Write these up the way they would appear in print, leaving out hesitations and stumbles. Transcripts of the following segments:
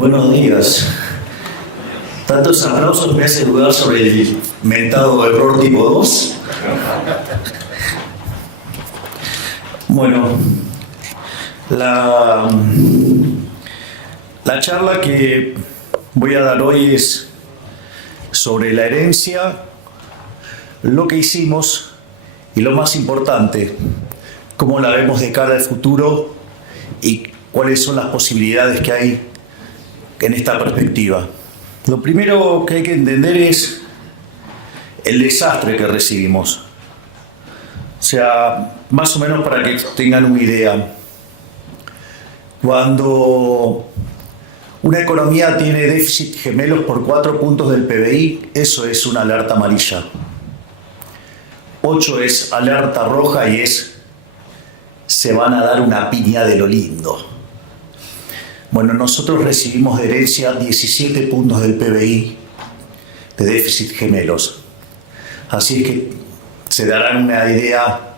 Buenos días. Tantos aplausos me hacen dudar sobre el mentado error tipo 2. Bueno, la charla que voy a dar hoy es sobre la herencia, lo que hicimos y lo más importante, cómo la vemos de cara al futuro y cuáles son las posibilidades que hay en esta perspectiva. Lo primero que hay que entender es el desastre que recibimos. O sea, más o menos para que tengan una idea. Cuando una economía tiene déficit gemelos por 4 puntos del PBI, eso es una alerta amarilla. 8 es alerta roja y se van a dar una piña de lo lindo. Bueno, nosotros recibimos de herencia 17 puntos del PBI de déficit gemelos. Así es que se darán una idea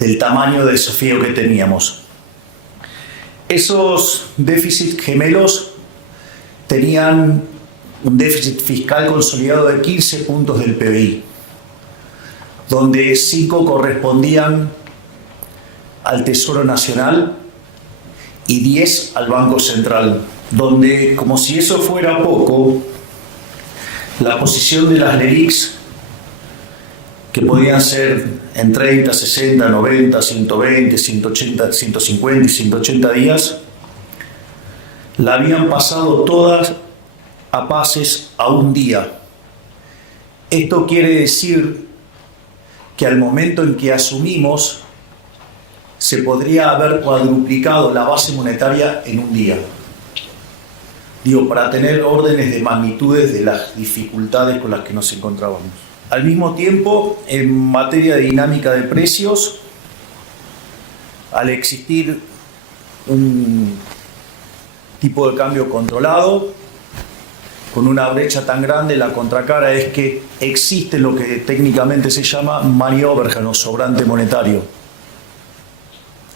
del tamaño del desafío que teníamos. Esos déficits gemelos tenían un déficit fiscal consolidado de 15 puntos del PBI, donde 5 correspondían al Tesoro Nacional y 10 al Banco Central, donde, como si eso fuera poco, la posición de las LELIQs, que podían ser en 30, 60, 90, 120, 180, 150 y 180 días, la habían pasado todas a pases a un día. Esto quiere decir que al momento en que asumimos, se podría haber cuadruplicado la base monetaria en un día. Digo, para tener órdenes de magnitudes de las dificultades con las que nos encontrábamos. Al mismo tiempo, en materia de dinámica de precios, al existir un tipo de cambio controlado, con una brecha tan grande, la contracara es que existe lo que técnicamente se llama money overhang o sobrante monetario.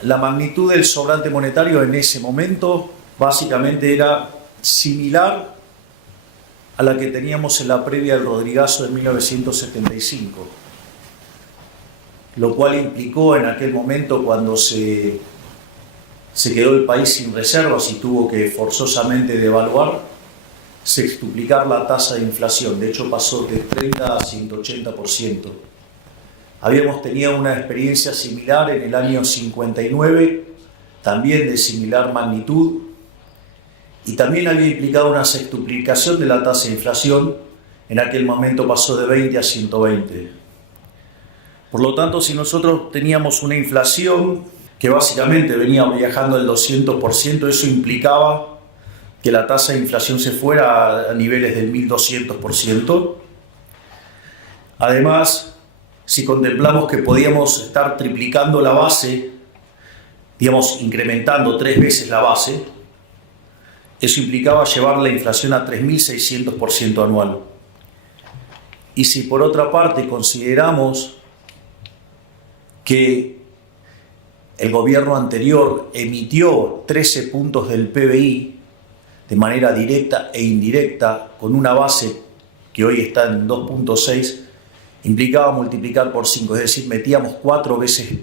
La magnitud del sobrante monetario en ese momento básicamente era similar a la que teníamos en la previa del Rodrigazo de 1975, lo cual implicó en aquel momento, cuando se quedó el país sin reservas y tuvo que forzosamente devaluar, sextuplicar la tasa de inflación. De hecho, pasó de 30 a 180%. Habíamos tenido una experiencia similar en el año 59, también de similar magnitud, y también había implicado una sextuplicación de la tasa de inflación. En aquel momento pasó de 20 a 120. Por lo tanto, si nosotros teníamos una inflación que básicamente venía viajando el 200%, eso implicaba que la tasa de inflación se fuera a niveles del 1200%. Además, si contemplamos que podíamos estar triplicando la base, digamos, incrementando 3 veces la base, eso implicaba llevar la inflación a 3.600% anual. Y si por otra parte consideramos que el gobierno anterior emitió 13 puntos del PBI de manera directa e indirecta, con una base que hoy está en 2.6, implicaba multiplicar por 5, es decir, metíamos 4 veces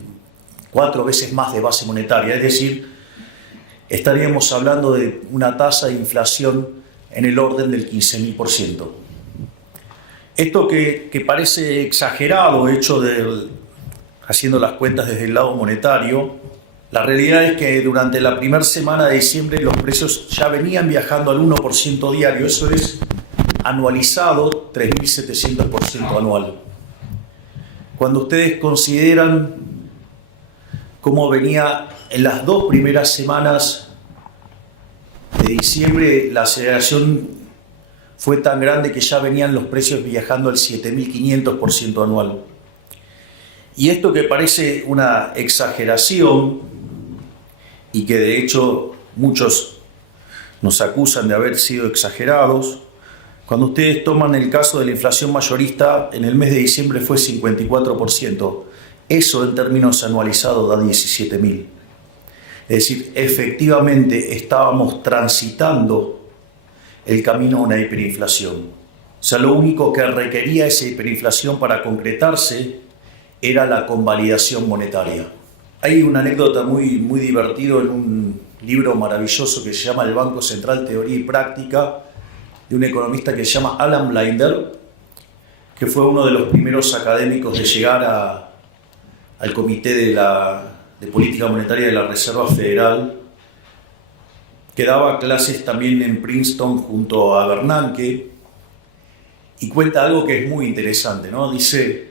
más de base monetaria, es decir, estaríamos hablando de una tasa de inflación en el orden del 15.000%. Esto que parece exagerado, haciendo las cuentas desde el lado monetario, la realidad es que durante la primera semana de diciembre los precios ya venían viajando al 1% diario, eso es anualizado 3.700% anual. Cuando ustedes consideran cómo venía en las 2 primeras semanas de diciembre, la aceleración fue tan grande que ya venían los precios viajando al 7.500% anual. Y esto, que parece una exageración y que de hecho muchos nos acusan de haber sido exagerados, cuando ustedes toman el caso de la inflación mayorista, en el mes de diciembre fue 54%. Eso en términos anualizados da 17.000. Es decir, efectivamente estábamos transitando el camino a una hiperinflación. O sea, lo único que requería esa hiperinflación para concretarse era la convalidación monetaria. Hay una anécdota muy divertida en un libro maravilloso que se llama El Banco Central, Teoría y Práctica, de un economista que se llama Alan Blinder, que fue uno de los primeros académicos de llegar al Comité de Política Monetaria de la Reserva Federal, que daba clases también en Princeton junto a Bernanke, y cuenta algo que es muy interesante, ¿no? Dice,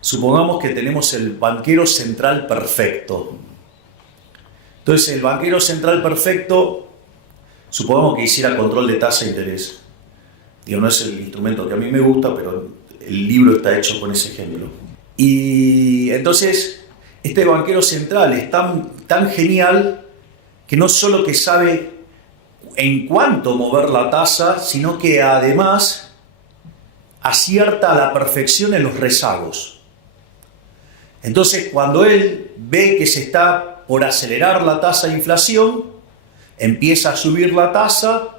supongamos que tenemos el banquero central perfecto. Entonces, el banquero central perfecto, supongamos que hiciera control de tasa de interés. Digo, no es el instrumento que a mí me gusta, pero el libro está hecho con ese ejemplo. Y entonces, este banquero central es tan genial que no solo que sabe en cuánto mover la tasa, sino que además acierta a la perfección en los rezagos. Entonces, cuando él ve que se está por acelerar la tasa de inflación, empieza a subir la tasa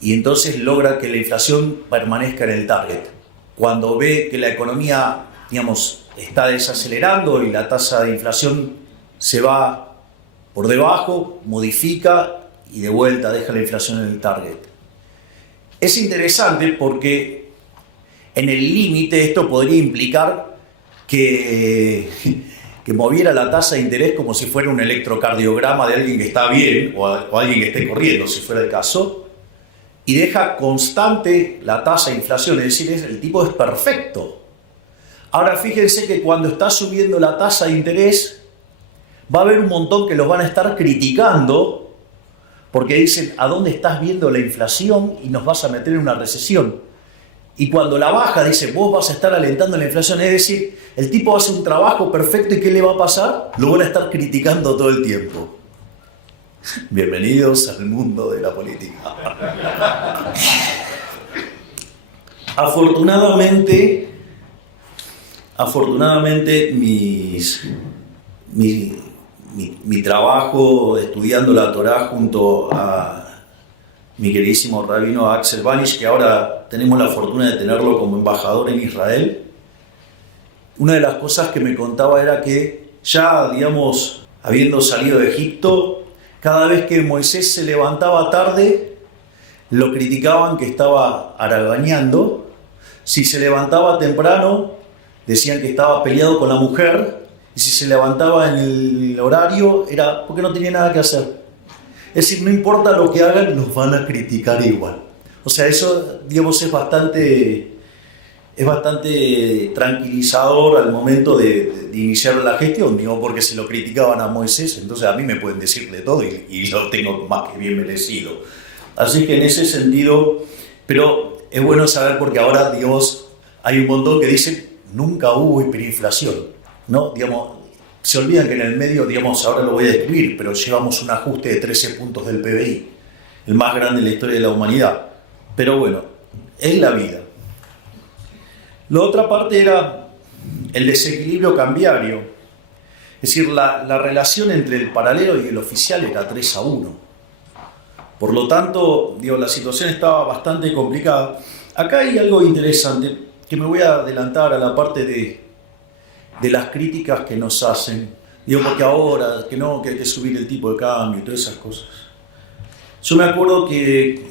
y entonces logra que la inflación permanezca en el target. Cuando ve que la economía, está desacelerando y la tasa de inflación se va por debajo, modifica y de vuelta deja la inflación en el target. Es interesante porque en el límite esto podría implicar que moviera la tasa de interés como si fuera un electrocardiograma de alguien que está bien o alguien que esté corriendo, si fuera el caso, y deja constante la tasa de inflación, es decir, el tipo es perfecto. Ahora fíjense que cuando está subiendo la tasa de interés, va a haber un montón que los van a estar criticando porque dicen, ¿a dónde estás viendo la inflación y nos vas a meter en una recesión? Y cuando la baja, dice, vos vas a estar alentando la inflación. Es decir, el tipo hace un trabajo perfecto y ¿qué le va a pasar? Lo van a estar criticando todo el tiempo. Bienvenidos al mundo de la política. Afortunadamente, mi trabajo estudiando la Torá junto a mi queridísimo rabino Axel Banish, que ahora tenemos la fortuna de tenerlo como embajador en Israel, una de las cosas que me contaba era que ya, habiendo salido de Egipto, cada vez que Moisés se levantaba tarde, lo criticaban que estaba haraganeando. Si se levantaba temprano, decían que estaba peleado con la mujer, y si se levantaba en el horario, era porque no tenía nada que hacer. Es decir, no importa lo que hagan, los van a criticar igual. O sea, eso, es bastante tranquilizador al momento de iniciar la gestión, porque se lo criticaban a Moisés, entonces a mí me pueden decir de todo y lo tengo más que bien merecido. Así que en ese sentido, pero es bueno saber porque ahora, hay un montón que dicen, nunca hubo hiperinflación, ¿no? Se olvidan que en el medio, ahora lo voy a describir, pero llevamos un ajuste de 13 puntos del PBI, el más grande en la historia de la humanidad. Pero bueno, es la vida. La otra parte era el desequilibrio cambiario. Es decir, la relación entre el paralelo y el oficial era 3-1. Por lo tanto, la situación estaba bastante complicada. Acá hay algo interesante, que me voy a adelantar a la parte de las críticas que nos hacen. Porque ahora, que hay que subir el tipo de cambio y todas esas cosas. Yo me acuerdo que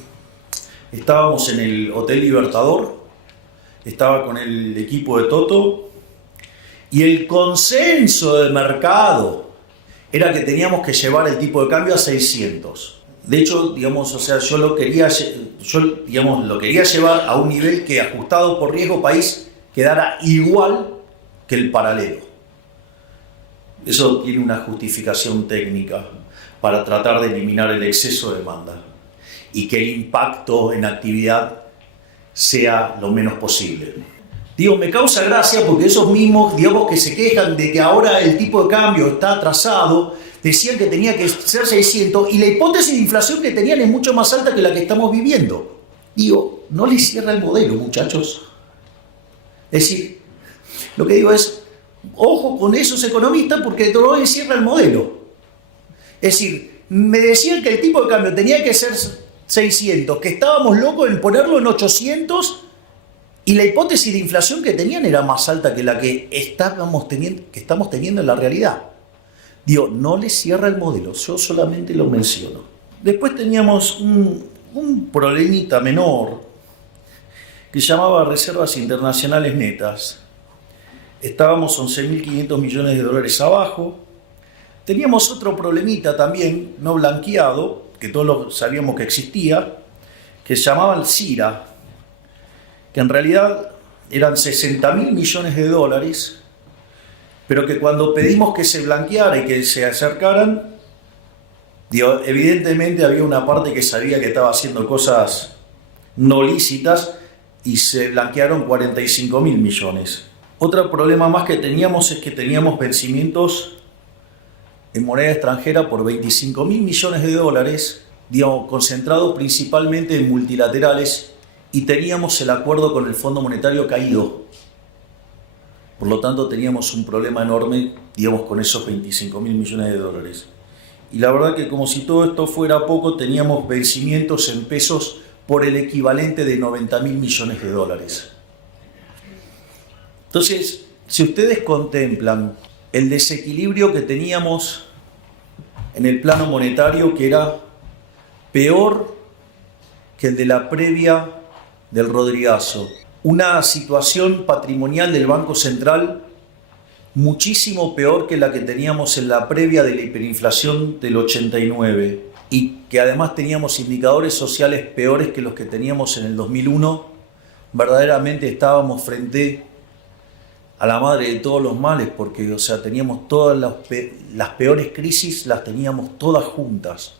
estábamos en el Hotel Libertador, estaba con el equipo de Toto, y el consenso del mercado era que teníamos que llevar el tipo de cambio a 600. De hecho, yo lo quería llevar a un nivel que, ajustado por riesgo país, quedara igual que el paralelo. Eso tiene una justificación técnica para tratar de eliminar el exceso de demanda y que el impacto en actividad sea lo menos posible. Me causa gracia porque esos mismos, que se quejan de que ahora el tipo de cambio está atrasado, decían que tenía que ser 600 y la hipótesis de inflación que tenían es mucho más alta que la que estamos viviendo. No les cierra el modelo, muchachos. Es decir, lo que digo es, ojo con esos economistas porque no les cierra el modelo. Es decir, me decían que el tipo de cambio tenía que ser 600, que estábamos locos en ponerlo en 800 y la hipótesis de inflación que tenían era más alta que la que estamos teniendo en la realidad. Digo, no les cierra el modelo, yo solamente lo menciono. Después teníamos un problemita menor que se llamaba reservas internacionales netas. Estábamos 11.500 millones de dólares abajo. Teníamos otro problemita también, no blanqueado, que todos sabíamos que existía, que se llamaba el CIRA, que en realidad eran 60.000 millones de dólares, pero que cuando pedimos que se blanqueara y que se acercaran, evidentemente había una parte que sabía que estaba haciendo cosas no lícitas y se blanquearon 45.000 millones. Otro problema más que teníamos es que teníamos vencimientos en moneda extranjera por 25.000 millones de dólares, concentrados principalmente en multilaterales, y teníamos el acuerdo con el Fondo Monetario caído. Por lo tanto, teníamos un problema enorme, con esos 25.000 millones de dólares. Y la verdad que como si todo esto fuera poco, teníamos vencimientos en pesos por el equivalente de 90.000 millones de dólares. Entonces, si ustedes contemplan el desequilibrio que teníamos en el plano monetario, que era peor que el de la previa del Rodrigazo, una situación patrimonial del Banco Central muchísimo peor que la que teníamos en la previa de la hiperinflación del 89, y que además teníamos indicadores sociales peores que los que teníamos en el 2001, verdaderamente estábamos frente a la madre de todos los males, porque teníamos todas las peores crisis, las teníamos todas juntas.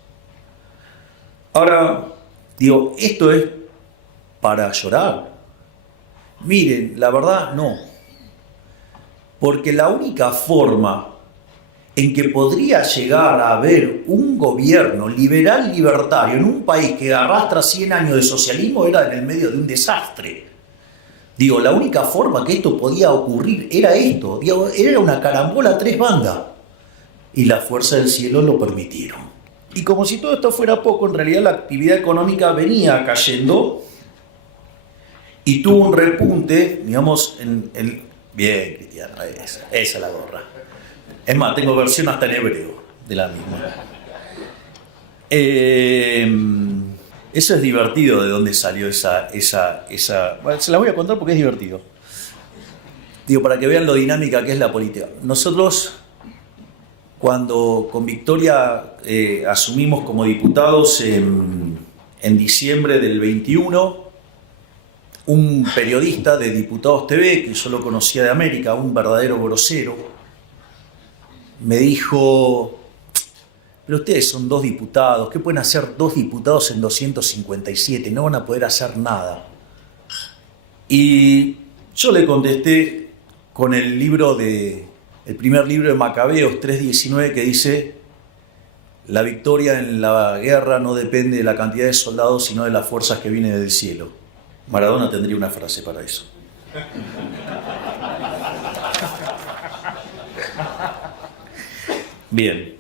Ahora, esto es para llorar. Miren, la verdad no. Porque la única forma en que podría llegar a haber un gobierno liberal libertario en un país que arrastra 100 años de socialismo era en el medio de un desastre. La única forma que esto podía ocurrir era esto. Era una carambola a tres bandas. Y la fuerza del cielo lo permitieron. Y como si todo esto fuera poco, en realidad la actividad económica venía cayendo y tuvo un repunte, Bien, Cristiano, esa es la gorra. Es más, tengo versión hasta en hebreo de la misma. Eso es divertido, de dónde salió esa. Bueno, se la voy a contar porque es divertido. Para que vean lo dinámica que es la política. Nosotros, cuando con Victoria asumimos como diputados en diciembre del 21, un periodista de Diputados TV, que yo lo conocía de América, un verdadero grosero, me dijo: pero ustedes son 2 diputados, ¿qué pueden hacer 2 diputados en 257? No van a poder hacer nada. Y yo le contesté con el primer libro de Macabeos 3:19, que dice: la victoria en la guerra no depende de la cantidad de soldados, sino de las fuerzas que vienen del cielo. Maradona tendría una frase para eso. Bien.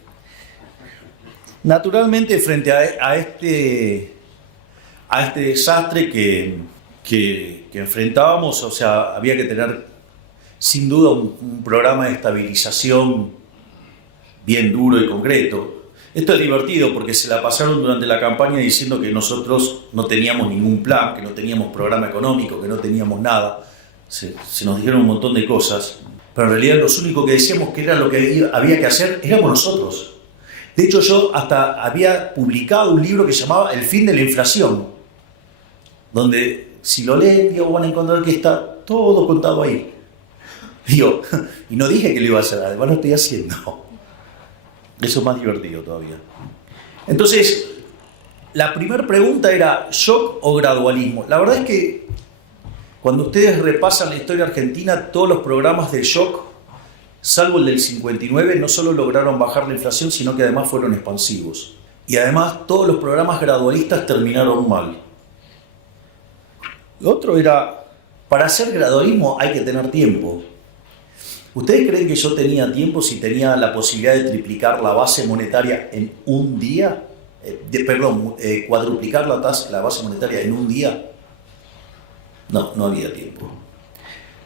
Naturalmente, frente a este desastre que enfrentábamos, había que tener sin duda un programa de estabilización bien duro y concreto. Esto es divertido porque se la pasaron durante la campaña diciendo que nosotros no teníamos ningún plan, que no teníamos programa económico, que no teníamos nada. Se nos dijeron un montón de cosas, pero en realidad los únicos que decíamos que era lo que había que hacer éramos nosotros. De hecho, yo hasta había publicado un libro que se llamaba El fin de la inflación, donde si lo leen, van a encontrar que está todo contado ahí. Y no dije que lo iba a hacer, además lo estoy haciendo. Eso es más divertido todavía. Entonces, la primera pregunta era: ¿shock o gradualismo? La verdad es que cuando ustedes repasan la historia argentina, todos los programas de shock, salvo el del 59, no solo lograron bajar la inflación, sino que además fueron expansivos. Y además todos los programas gradualistas terminaron mal. Lo otro era: para hacer gradualismo hay que tener tiempo. ¿Ustedes creen que yo tenía tiempo si tenía la posibilidad de triplicar la base monetaria en un día, cuadruplicar la base monetaria en un día. No había tiempo.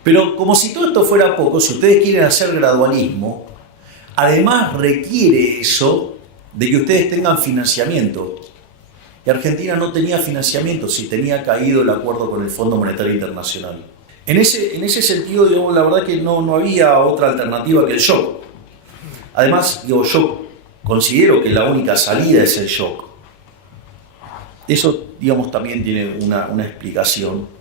Pero como si todo esto fuera poco, si ustedes quieren hacer gradualismo, además requiere eso de que ustedes tengan financiamiento. Y Argentina no tenía financiamiento si tenía caído el acuerdo con el Fondo Monetario Internacional. En ese sentido, digamos, la verdad que no había otra alternativa que el shock. Además, yo considero que la única salida es el shock. Eso, digamos, también tiene una explicación.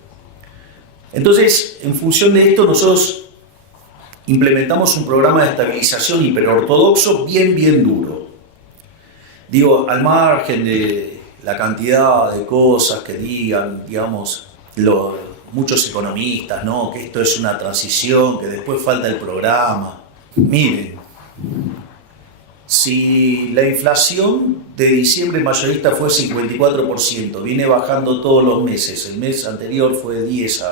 Entonces, en función de esto, nosotros implementamos un programa de estabilización hiperortodoxo bien duro. Digo, al margen de la cantidad de cosas que digan, digamos, muchos economistas, ¿no? Que esto es una transición, que después falta el programa. Miren, si la inflación de diciembre mayorista fue 54%, viene bajando todos los meses, el mes anterior fue 10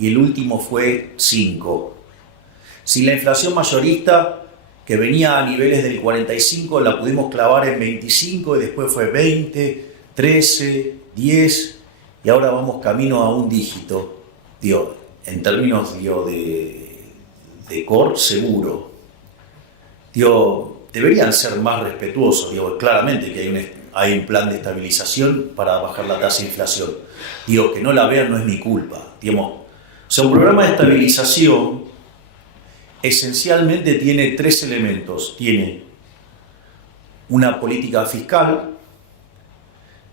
y el último fue 5. Si la inflación mayorista, que venía a niveles del 45, la pudimos clavar en 25 y después fue 20, 13, 10 y ahora vamos camino a un dígito, digo, en términos de core seguro. Digo, deberían ser más respetuosos, digo, claramente que hay un plan de estabilización para bajar la tasa de inflación. Digo, que no la vean no es mi culpa, digamos. O sea, un programa de estabilización esencialmente tiene 3 elementos. Tiene una política fiscal.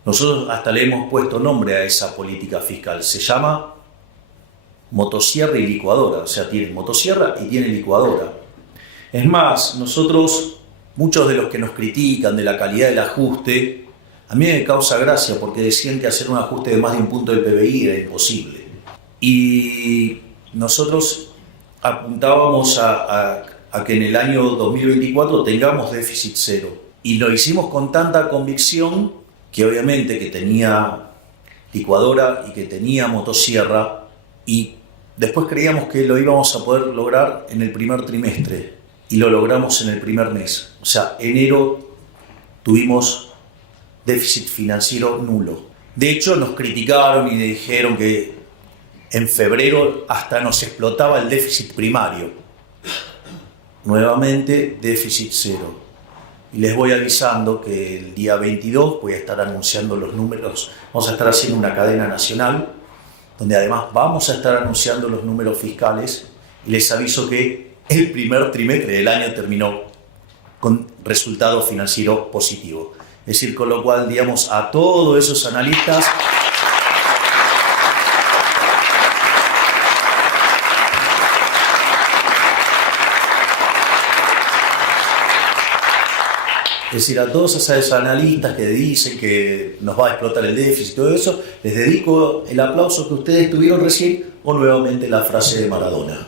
Nosotros hasta le hemos puesto nombre a esa política fiscal. Se llama motosierra y licuadora. O sea, tiene motosierra y tiene licuadora. Es más, muchos de los que nos critican de la calidad del ajuste, a mí me causa gracia porque decían que hacer un ajuste de más de un punto del PBI era imposible. Y nosotros apuntábamos a que en el año 2024 tengamos déficit cero. Y lo hicimos con tanta convicción que obviamente que tenía licuadora y que tenía motosierra, y después creíamos que lo íbamos a poder lograr en el primer trimestre y lo logramos en el primer mes. O sea, enero tuvimos déficit financiero nulo. De hecho, nos criticaron y dijeron que en febrero hasta nos explotaba el déficit primario. Nuevamente, déficit cero. Y les voy avisando que el día 22 voy a estar anunciando los números. Vamos a estar haciendo una cadena nacional, donde además vamos a estar anunciando los números fiscales. Y les aviso que el primer trimestre del año terminó con resultado financiero positivo. Es decir, con lo cual, digamos, a todos esos analistas... Es decir, a todos esos analistas que dicen que nos va a explotar el déficit y todo eso, les dedico el aplauso que ustedes tuvieron recién o nuevamente la frase de Maradona.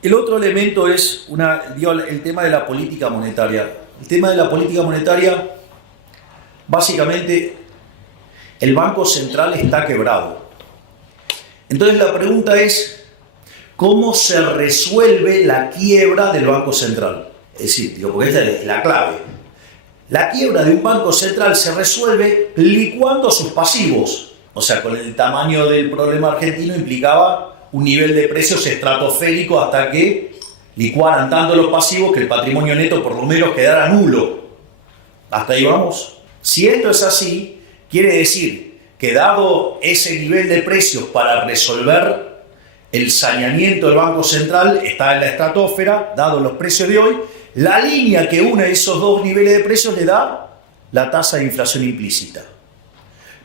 El otro elemento es el tema de la política monetaria. El tema de la política monetaria, básicamente, el Banco Central está quebrado. Entonces la pregunta es, ¿cómo se resuelve la quiebra del Banco Central? Es decir, porque esta es la clave. La quiebra de un banco central se resuelve licuando sus pasivos. O sea, con el tamaño del problema argentino implicaba un nivel de precios estratosférico hasta que licuaran tanto los pasivos que el patrimonio neto por lo menos quedara nulo. ¿Hasta ahí vamos? Si esto es así, quiere decir que dado ese nivel de precios para resolver el saneamiento del Banco Central está en la estratosfera, dado los precios de hoy, la línea que une esos dos niveles de precios le da la tasa de inflación implícita.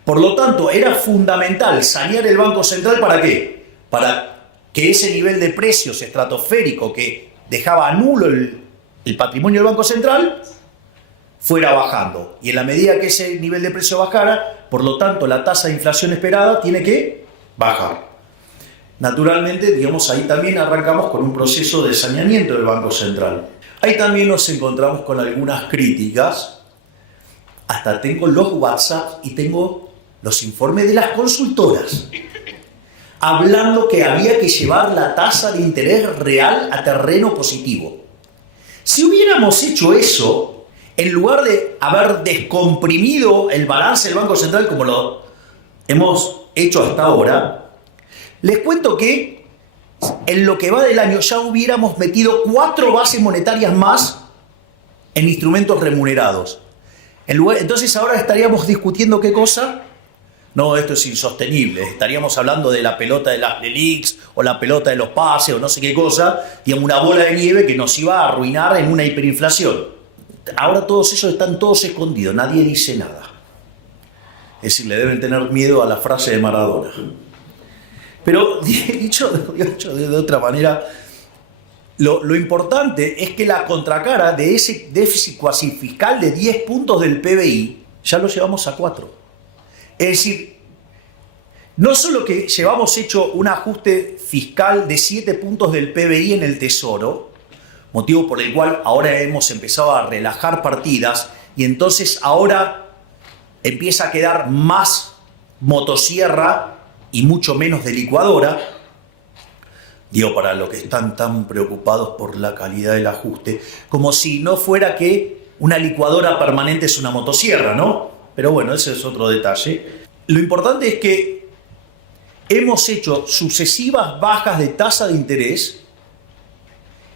Por lo tanto, era fundamental sanear el Banco Central, ¿para qué? Para que ese nivel de precios estratosférico que dejaba nulo el patrimonio del Banco Central fuera bajando. Y en la medida que ese nivel de precio bajara, por lo tanto, la tasa de inflación esperada tiene que bajar. Naturalmente, digamos, ahí también arrancamos con un proceso de saneamiento del Banco Central. Ahí también nos encontramos con algunas críticas. Hasta tengo los WhatsApp y tengo los informes de las consultoras hablando que había que llevar la tasa de interés real a terreno positivo. Si hubiéramos hecho eso, en lugar de haber descomprimido el balance del Banco Central como lo hemos hecho hasta ahora, les cuento que en lo que va del año ya hubiéramos metido 4 bases monetarias más en instrumentos remunerados. Entonces ahora estaríamos discutiendo ¿qué cosa? No, esto es insostenible. Estaríamos hablando de la pelota de las LELIQs o la pelota de los pases o no sé qué cosa, digamos, una bola de nieve que nos iba a arruinar en una hiperinflación. Ahora todos ellos están todos escondidos, nadie dice nada. Es decir, le deben tener miedo a la frase de Maradona. Pero dicho de otra manera, lo importante es que la contracara de ese déficit cuasi fiscal de 10 puntos del PBI ya lo llevamos a 4. Es decir, no solo que llevamos hecho un ajuste fiscal de 7 puntos del PBI en el Tesoro, motivo por el cual ahora hemos empezado a relajar partidas y entonces ahora empieza a quedar más motosierra y mucho menos de licuadora, digo, para los que están tan preocupados por la calidad del ajuste, como si no fuera que una licuadora permanente es una motosierra, ¿no? Pero bueno, ese es otro detalle. Lo importante es que hemos hecho sucesivas bajas de tasa de interés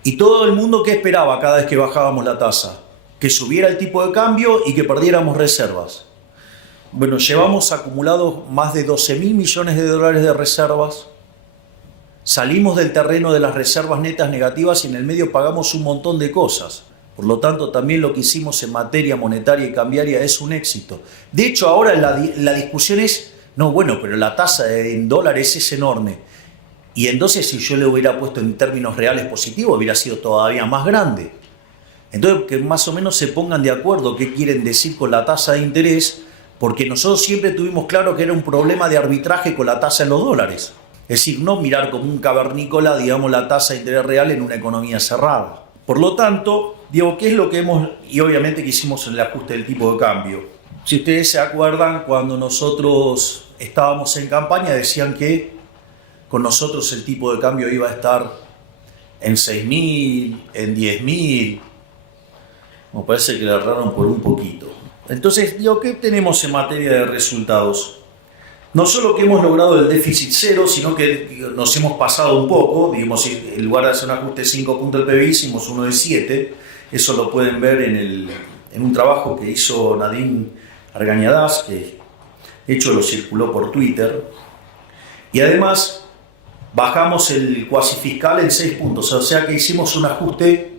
y todo el mundo ¿qué esperaba cada vez que bajábamos la tasa? Que subiera el tipo de cambio y que perdiéramos reservas. Bueno, llevamos acumulados más de 12.000 millones de dólares de reservas. Salimos del terreno de las reservas netas negativas y en el medio pagamos un montón de cosas. Por lo tanto, también lo que hicimos en materia monetaria y cambiaria es un éxito. De hecho, ahora la discusión es, no, bueno, pero la tasa en dólares es enorme. Y entonces, si yo le hubiera puesto en términos reales positivos, hubiera sido todavía más grande. Entonces, que más o menos se pongan de acuerdo qué quieren decir con la tasa de interés, porque nosotros siempre tuvimos claro que era un problema de arbitraje con la tasa en los dólares. Es decir, no mirar como un cavernícola, digamos, la tasa de interés real en una economía cerrada. Por lo tanto, digo, ¿qué es lo que hemos, y obviamente que hicimos el ajuste del tipo de cambio? Si ustedes se acuerdan, cuando nosotros estábamos en campaña, decían que con nosotros el tipo de cambio iba a estar en 6.000, en 10.000. Me parece que le erraron por un poquito. Entonces, digo, ¿qué tenemos en materia de resultados? No solo que hemos logrado el déficit cero, sino que nos hemos pasado un poco. Digamos, en lugar de hacer un ajuste de 5 puntos del PBI, hicimos uno de 7. Eso lo pueden ver en un trabajo que hizo Nadine Argañadás, que de hecho lo circuló por Twitter. Y además bajamos el cuasi fiscal en 6 puntos, o sea que hicimos un ajuste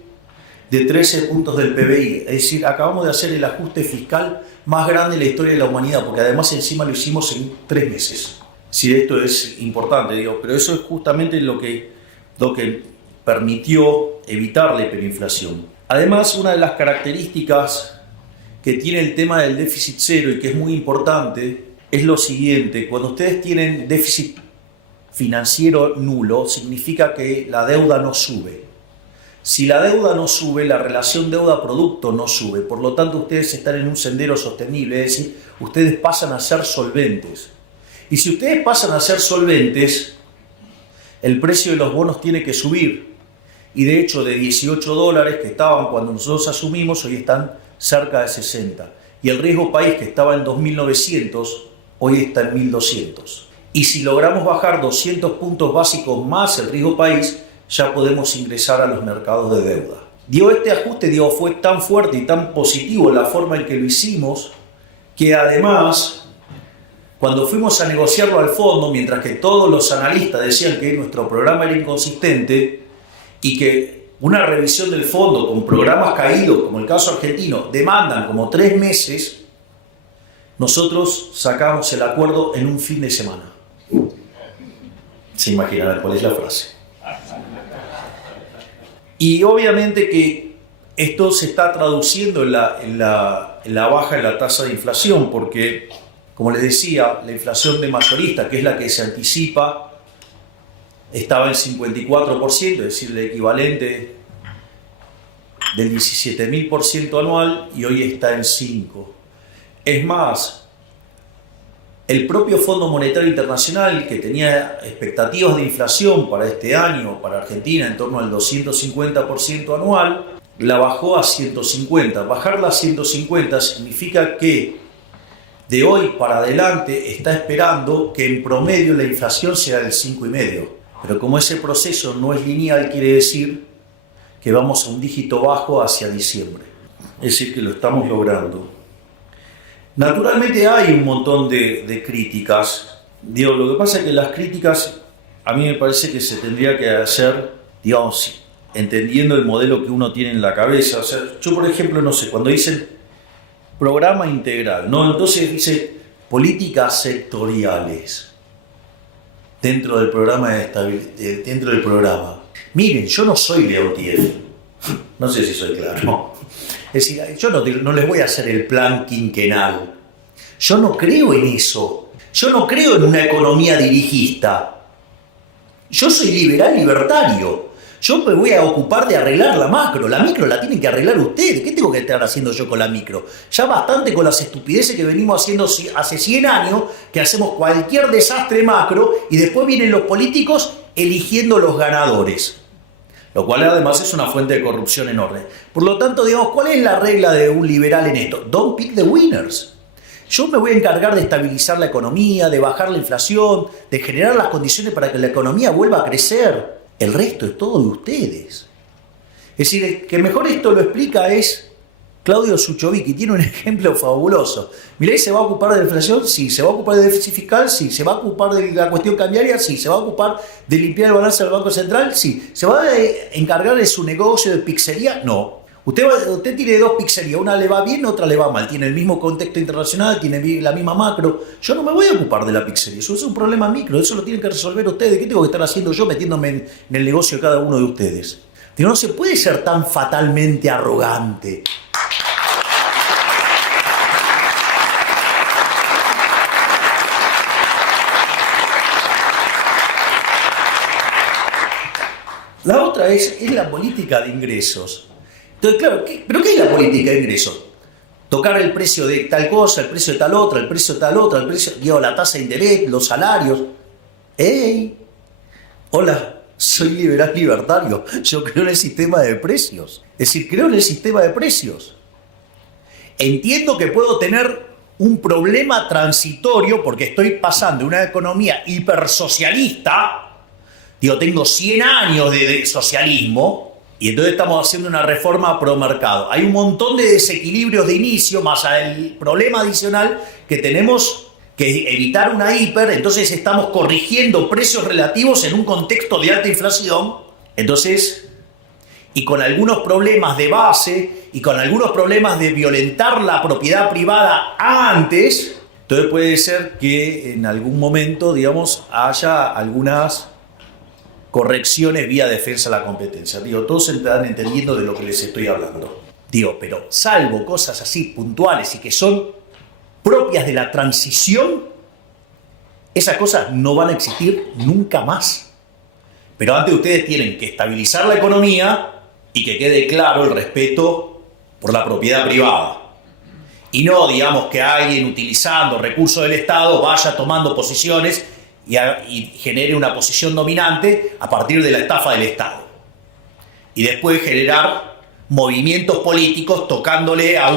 de 13 puntos del PBI. Es decir, acabamos de hacer el ajuste fiscal más grande en la historia de la humanidad, porque además encima lo hicimos en 3 meses. Sí, esto es importante, digo, pero eso es justamente lo que permitió evitar la hiperinflación. Además, una de las características que tiene el tema del déficit cero y que es muy importante es lo siguiente: cuando ustedes tienen déficit financiero nulo, significa que la deuda no sube. Si la deuda no sube, la relación deuda-producto no sube. Por lo tanto, ustedes están en un sendero sostenible, es decir, ustedes pasan a ser solventes. Y si ustedes pasan a ser solventes, el precio de los bonos tiene que subir. Y de hecho, de $18 que estaban cuando nosotros asumimos, hoy están cerca de 60. Y el riesgo país, que estaba en 2.900, hoy está en 1.200. Y si logramos bajar 200 puntos básicos más el riesgo país, ya podemos ingresar a los mercados de deuda. Este ajuste fue tan fuerte y tan positivo la forma en que lo hicimos, que además, cuando fuimos a negociarlo al fondo, mientras que todos los analistas decían que nuestro programa era inconsistente y que una revisión del fondo con programas caídos, como el caso argentino, demandan como 3 meses, nosotros sacamos el acuerdo en un fin de semana. Se imaginarán cuál es la frase. Y obviamente que esto se está traduciendo en la baja de la tasa de inflación, porque, como les decía, la inflación de mayorista, que es la que se anticipa, estaba en 54%, es decir, el equivalente del 17.000% anual, y hoy está en 5%. Es más, el propio Fondo Monetario Internacional, que tenía expectativas de inflación para este año, para Argentina, en torno al 250% anual, la bajó a 150. Bajarla a 150 significa que de hoy para adelante está esperando que en promedio la inflación sea del 5,5. Pero como ese proceso no es lineal, quiere decir que vamos a un dígito bajo hacia diciembre. Es decir, que lo estamos logrando. Naturalmente hay un montón de críticas. Digo, lo que pasa es que las críticas a mí me parece que se tendría que hacer, digamos, entendiendo el modelo que uno tiene en la cabeza. O sea, yo por ejemplo, no sé, cuando dicen programa integral, ¿no? Entonces dice políticas sectoriales dentro del programa dentro del programa. Miren, yo no soy Leontiev, no sé si soy claro. Es decir, yo no les voy a hacer el plan quinquenal. Yo no creo en eso. Yo no creo en una economía dirigista. Yo soy liberal libertario. Yo me voy a ocupar de arreglar la macro. La micro la tienen que arreglar ustedes. ¿Qué tengo que estar haciendo yo con la micro? Ya bastante con las estupideces que venimos haciendo hace 100 años, que hacemos cualquier desastre macro y después vienen los políticos eligiendo los ganadores. Lo cual además es una fuente de corrupción enorme. Por lo tanto, digamos, ¿cuál es la regla de un liberal en esto? Don't pick the winners. Yo me voy a encargar de estabilizar la economía, de bajar la inflación, de generar las condiciones para que la economía vuelva a crecer. El resto es todo de ustedes. Es decir, el que mejor esto lo explica es Claudio Suchovicki. Tiene un ejemplo fabuloso. Milei se va a ocupar de la inflación, sí. Se va a ocupar de déficit fiscal, sí. Se va a ocupar de la cuestión cambiaria, sí. Se va a ocupar de limpiar el balance del Banco Central, sí. ¿Se va a encargar de su negocio de pizzería? No. Usted tiene dos pizzerías, una le va bien, otra le va mal. Tiene el mismo contexto internacional, tiene la misma macro. Yo no me voy a ocupar de la pizzería, eso es un problema micro, eso lo tienen que resolver ustedes. ¿Qué tengo que estar haciendo yo metiéndome en el negocio de cada uno de ustedes? Digo, no se puede ser tan fatalmente arrogante. La otra es la política de ingresos. Entonces, claro, ¿pero qué es la política de ingresos? Tocar el precio de tal cosa, el precio de tal otra, el precio de tal otra, el precio, digo, la tasa de interés, los salarios. ¡Ey! Hola, soy liberal libertario. Yo creo en el sistema de precios. Es decir, creo en el sistema de precios. Entiendo que puedo tener un problema transitorio porque estoy pasando de una economía hipersocialista. Digo, tengo 100 años de socialismo. Y entonces estamos haciendo una reforma pro mercado. Hay un montón de desequilibrios de inicio, más el problema adicional que tenemos que evitar una hiper, entonces estamos corrigiendo precios relativos en un contexto de alta inflación. Entonces, y con algunos problemas de base, y con algunos problemas de violentar la propiedad privada antes, entonces puede ser que en algún momento, digamos, haya algunas correcciones vía defensa de la competencia. Digo, todos se están entendiendo de lo que les estoy hablando. Digo, pero salvo cosas así puntuales y que son propias de la transición, esas cosas no van a existir nunca más. Pero antes ustedes tienen que estabilizar la economía y que quede claro el respeto por la propiedad privada. Y no, digamos, que alguien utilizando recursos del Estado vaya tomando posiciones y genere una posición dominante a partir de la estafa del Estado. Y después generar movimientos políticos tocándole a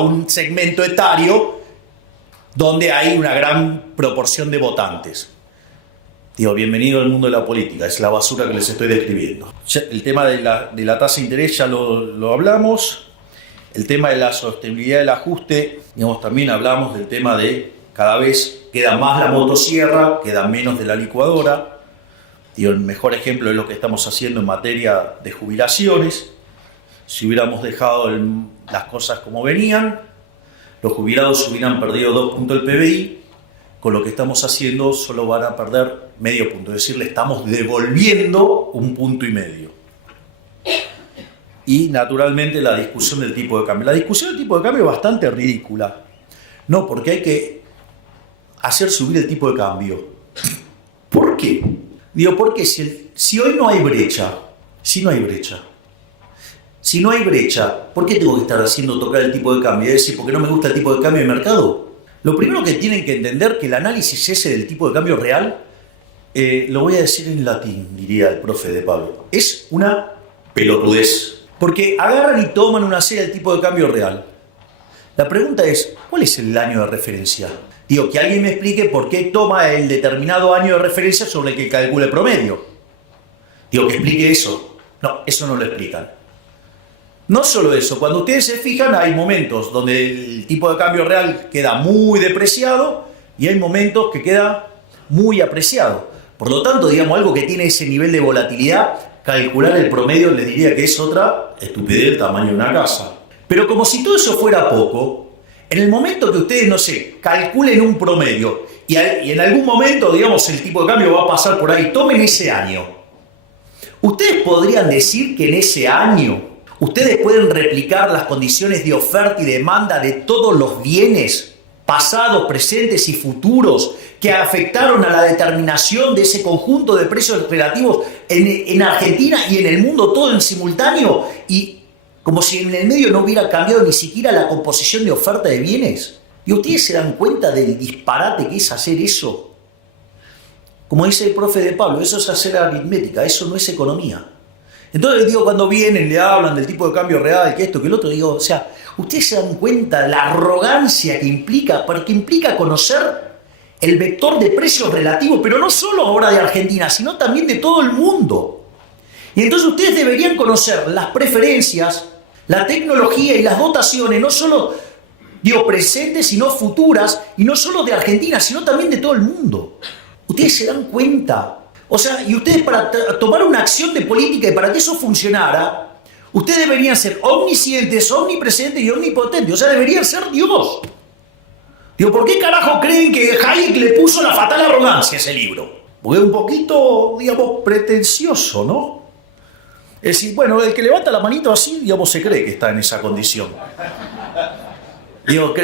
un segmento etario donde hay una gran proporción de votantes. Digo, bienvenido al mundo de la política, es la basura que les estoy describiendo. El tema de la tasa de interés ya lo hablamos. El tema de la sostenibilidad del ajuste, digamos, también hablamos del tema de cada vez queda más la motosierra, queda menos de la licuadora. Digo, el mejor ejemplo es lo que estamos haciendo en materia de jubilaciones. Si hubiéramos dejado las cosas como venían, los jubilados hubieran perdido 2 puntos del PBI. Con lo que estamos haciendo solo van a perder medio punto. Es decir, le estamos devolviendo 1,5 puntos. Y naturalmente la discusión del tipo de cambio. La discusión del tipo de cambio es bastante ridícula. No, porque hay que hacer subir el tipo de cambio. ¿Por qué? Digo, porque si hoy no hay brecha, si no hay brecha, ¿por qué tengo que estar haciendo tocar el tipo de cambio? Es decir, ¿por qué no me gusta el tipo de cambio de mercado? Lo primero que tienen que entender que el análisis ese del tipo de cambio real, lo voy a decir en latín, diría el profe de Pablo, es una pelotudez. Porque agarran y toman una serie del tipo de cambio real. La pregunta es, ¿cuál es el año de referencia? Digo, que alguien me explique por qué toma el determinado año de referencia sobre el que calcula el promedio. Digo, que explique eso. No, eso no lo explican. No solo eso, cuando ustedes se fijan, hay momentos donde el tipo de cambio real queda muy depreciado y hay momentos que queda muy apreciado. Por lo tanto, digamos, algo que tiene ese nivel de volatilidad, calcular el promedio les diría que es otra estupidez del tamaño de una casa. Pero como si todo eso fuera poco, en el momento que ustedes, no sé, calculen un promedio y en algún momento, digamos, el tipo de cambio va a pasar por ahí, tomen ese año. Ustedes podrían decir que en ese año ustedes pueden replicar las condiciones de oferta y demanda de todos los bienes pasados, presentes y futuros que afectaron a la determinación de ese conjunto de precios relativos en Argentina y en el mundo todo en simultáneo, y como si en el medio no hubiera cambiado ni siquiera la composición de oferta de bienes. ¿Y ustedes se dan cuenta del disparate que es hacer eso? Como dice el profe de Pablo, eso es hacer aritmética, eso no es economía. Entonces digo, cuando vienen, le hablan del tipo de cambio real, que esto, que el otro, digo, o sea, ustedes se dan cuenta de la arrogancia que implica, porque implica conocer el vector de precios relativos, pero no solo ahora de Argentina, sino también de todo el mundo. Y entonces ustedes deberían conocer las preferencias, la tecnología y las dotaciones, no solo, digo, presentes, sino futuras, y no solo de Argentina, sino también de todo el mundo. Ustedes se dan cuenta. O sea, y ustedes para tomar una acción de política y para que eso funcionara, ustedes deberían ser omniscientes, omnipresentes y omnipotentes. O sea, deberían ser Dios. Digo, ¿por qué carajo creen que Hayek le puso La fatal arrogancia a ese libro? Porque es un poquito, digamos, pretencioso, ¿no? Es decir, bueno, el que levanta la manito así, digamos, se cree que está en esa condición. Digo,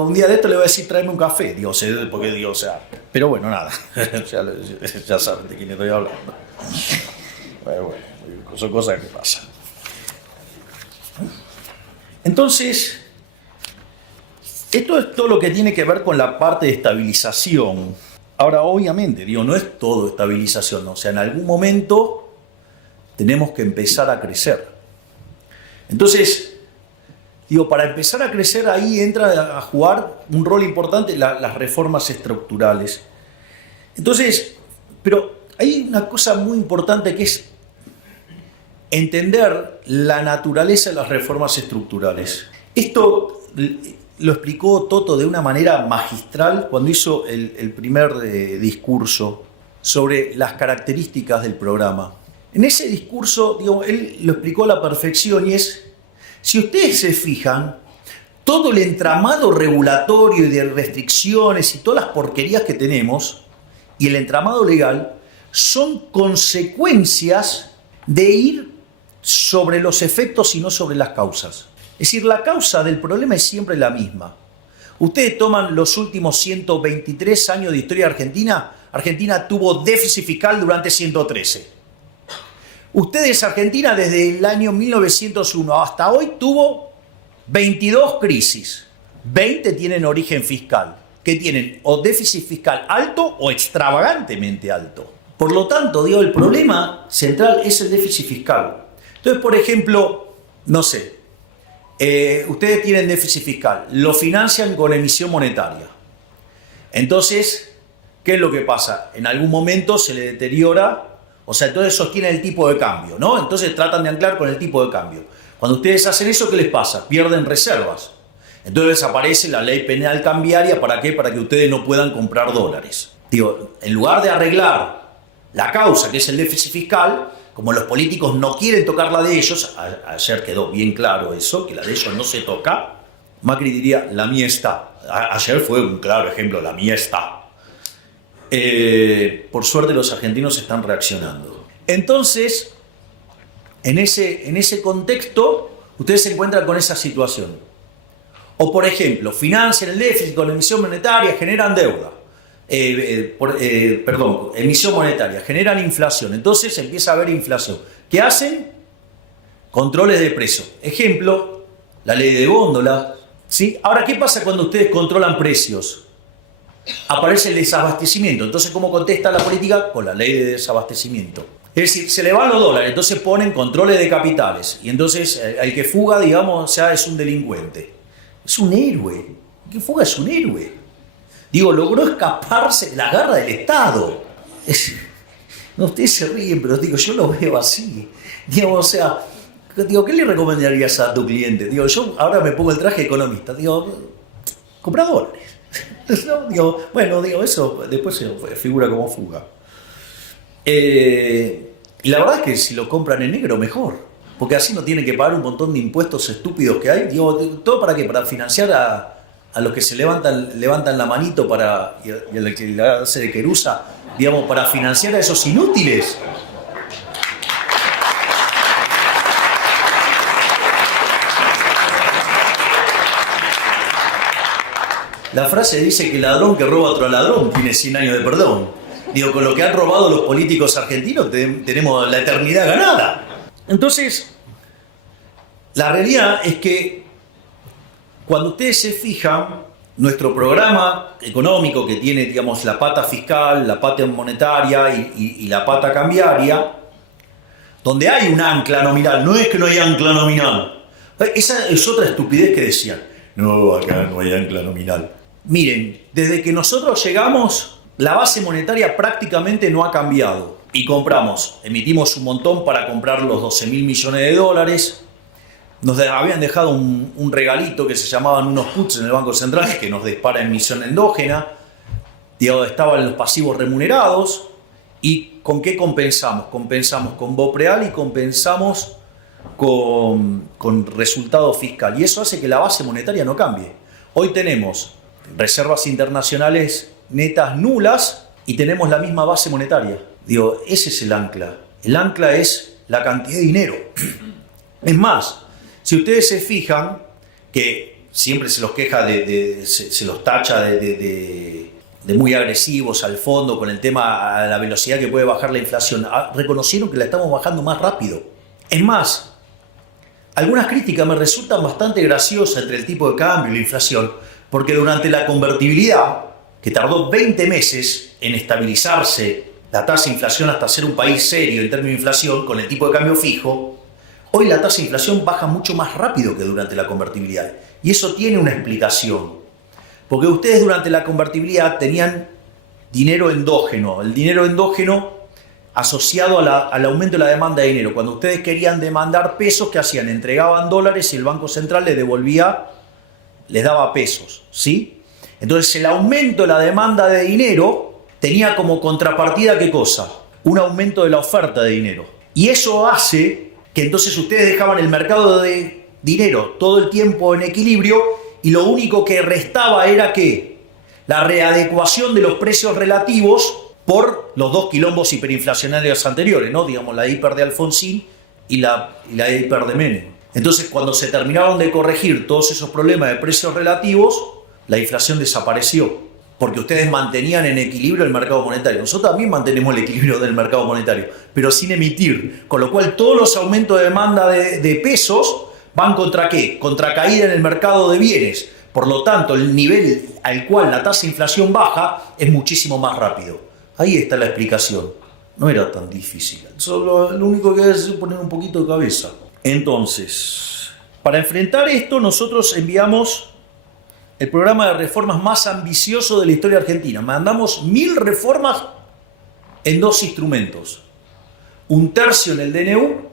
un día de esto le voy a decir, tráeme un café, digo, porque digo, o sea, pero bueno, nada, ya saben de quién estoy hablando. Bueno, son cosas que pasan. Entonces, esto es todo lo que tiene que ver con la parte de estabilización. Ahora, obviamente, digo, no es todo estabilización, ¿no? O sea, en algún momento tenemos que empezar a crecer. Entonces, digo, para empezar a crecer ahí entra a jugar un rol importante las reformas estructurales. Entonces, pero hay una cosa muy importante que es entender la naturaleza de las reformas estructurales. Esto lo explicó Toto de una manera magistral cuando hizo el primer discurso sobre las características del programa. En ese discurso, digo, él lo explicó a la perfección y es, si ustedes se fijan, todo el entramado regulatorio y de restricciones y todas las porquerías que tenemos y el entramado legal son consecuencias de ir sobre los efectos y no sobre las causas. Es decir, la causa del problema es siempre la misma. Ustedes toman los últimos 123 años de historia argentina, Argentina tuvo déficit fiscal durante 113. Ustedes, Argentina, desde el año 1901 hasta hoy tuvo 22 crisis. 20 tienen origen fiscal, que tienen o déficit fiscal alto o extravagantemente alto. Por lo tanto, digo, el problema central es el déficit fiscal. Entonces, por ejemplo, no sé, ustedes tienen déficit fiscal, lo financian con emisión monetaria. Entonces, ¿qué es lo que pasa? En algún momento se le deteriora. O sea, entonces sostienen el tipo de cambio, ¿no? Entonces tratan de anclar con el tipo de cambio. Cuando ustedes hacen eso, ¿qué les pasa? Pierden reservas. Entonces aparece la ley penal cambiaria, ¿para qué? Para que ustedes no puedan comprar dólares. Digo, en lugar de arreglar la causa, que es el déficit fiscal, como los políticos no quieren tocar la de ellos, ayer quedó bien claro eso, que la de ellos no se toca, Macri diría, la mía está. Ayer fue un claro ejemplo, la mía está. Por suerte los argentinos están reaccionando. Entonces, en ese contexto, ustedes se encuentran con esa situación. O por ejemplo, financian el déficit con emisión monetaria, generan deuda. Emisión monetaria, generan inflación. Entonces empieza a haber inflación. ¿Qué hacen? Controles de precios. Ejemplo, la ley de góndola. ¿Sí? Ahora, ¿qué pasa cuando ustedes controlan precios? aparece el desabastecimiento. Entonces, ¿cómo contesta la política? Con la ley de desabastecimiento. Es decir, se le van los dólares, entonces ponen controles de capitales. Y entonces el que fuga, digamos, ya es un delincuente. Es un héroe. El que fuga es un héroe. Digo, logró escaparse de la garra del Estado. No, ustedes se ríen, pero digo, yo lo veo así. Digo, o sea, digo, ¿qué le recomendarías a tu cliente? Digo, yo ahora me pongo el traje de economista. Digo, compra dólares. ¿No? Digo, bueno, digo, eso después se figura como fuga. Y la verdad es que si lo compran en negro, mejor. Porque así no tienen que pagar un montón de impuestos estúpidos que hay. Digo, ¿todo para qué? Para financiar a los que se levantan la manito para, y a que le hace de querusa, digamos, para financiar a esos inútiles. La frase dice que el ladrón que roba a otro ladrón tiene 100 años de perdón. Digo, con lo que han robado los políticos argentinos tenemos la eternidad ganada. Entonces, la realidad es que cuando ustedes se fijan, nuestro programa económico que tiene, digamos, la pata fiscal, la pata monetaria y la pata cambiaria, donde hay un ancla nominal, no es que no hay ancla nominal. Esa es otra estupidez que decían. No, acá no hay ancla nominal. Miren, desde que nosotros llegamos, la base monetaria prácticamente no ha cambiado. Y emitimos un montón para comprar los 12.000 millones de dólares. Nos habían dejado un regalito que se llamaban unos puts en el Banco Central que nos dispara emisión endógena. Estaban los pasivos remunerados. ¿Y con qué compensamos? Compensamos con BOPREAL y compensamos con resultado fiscal. Y eso hace que la base monetaria no cambie. Hoy tenemos reservas internacionales netas nulas y tenemos la misma base monetaria. Ese es el ancla. El ancla es la cantidad de dinero. Es más, si ustedes se fijan, que siempre se los queja se los tacha de muy agresivos al fondo con el tema a la velocidad que puede bajar la inflación, reconocieron que la estamos bajando más rápido. Es más, algunas críticas me resultan bastante graciosas entre el tipo de cambio y la inflación, porque durante la convertibilidad, que tardó 20 meses en estabilizarse la tasa de inflación hasta ser un país serio en términos de inflación con el tipo de cambio fijo, hoy la tasa de inflación baja mucho más rápido que durante la convertibilidad. Y eso tiene una explicación. Porque ustedes durante la convertibilidad tenían dinero endógeno. El dinero endógeno asociado al aumento de la demanda de dinero. Cuando ustedes querían demandar pesos, ¿qué hacían? Entregaban dólares y el Banco Central les daba pesos, ¿sí? Entonces el aumento de la demanda de dinero tenía como contrapartida, ¿qué cosa? Un aumento de la oferta de dinero. Y eso hace que entonces ustedes dejaban el mercado de dinero todo el tiempo en equilibrio y lo único que restaba era ¿qué? La readecuación de los precios relativos por los dos quilombos hiperinflacionarios anteriores, ¿no? Digamos, la hiper de Alfonsín y la hiper de Menem. Entonces, cuando se terminaron de corregir todos esos problemas de precios relativos, la inflación desapareció, porque ustedes mantenían en equilibrio el mercado monetario. Nosotros también mantenemos el equilibrio del mercado monetario, pero sin emitir, con lo cual todos los aumentos de demanda de pesos van contra ¿qué? Contra caída en el mercado de bienes. Por lo tanto, el nivel al cual la tasa de inflación baja es muchísimo más rápido. Ahí está la explicación. No era tan difícil. Solo lo único que hay es poner un poquito de cabeza. Entonces, para enfrentar esto, nosotros enviamos el programa de reformas más ambicioso de la historia argentina. Mandamos 1000 reformas en 2 instrumentos. 1/3 en el DNU,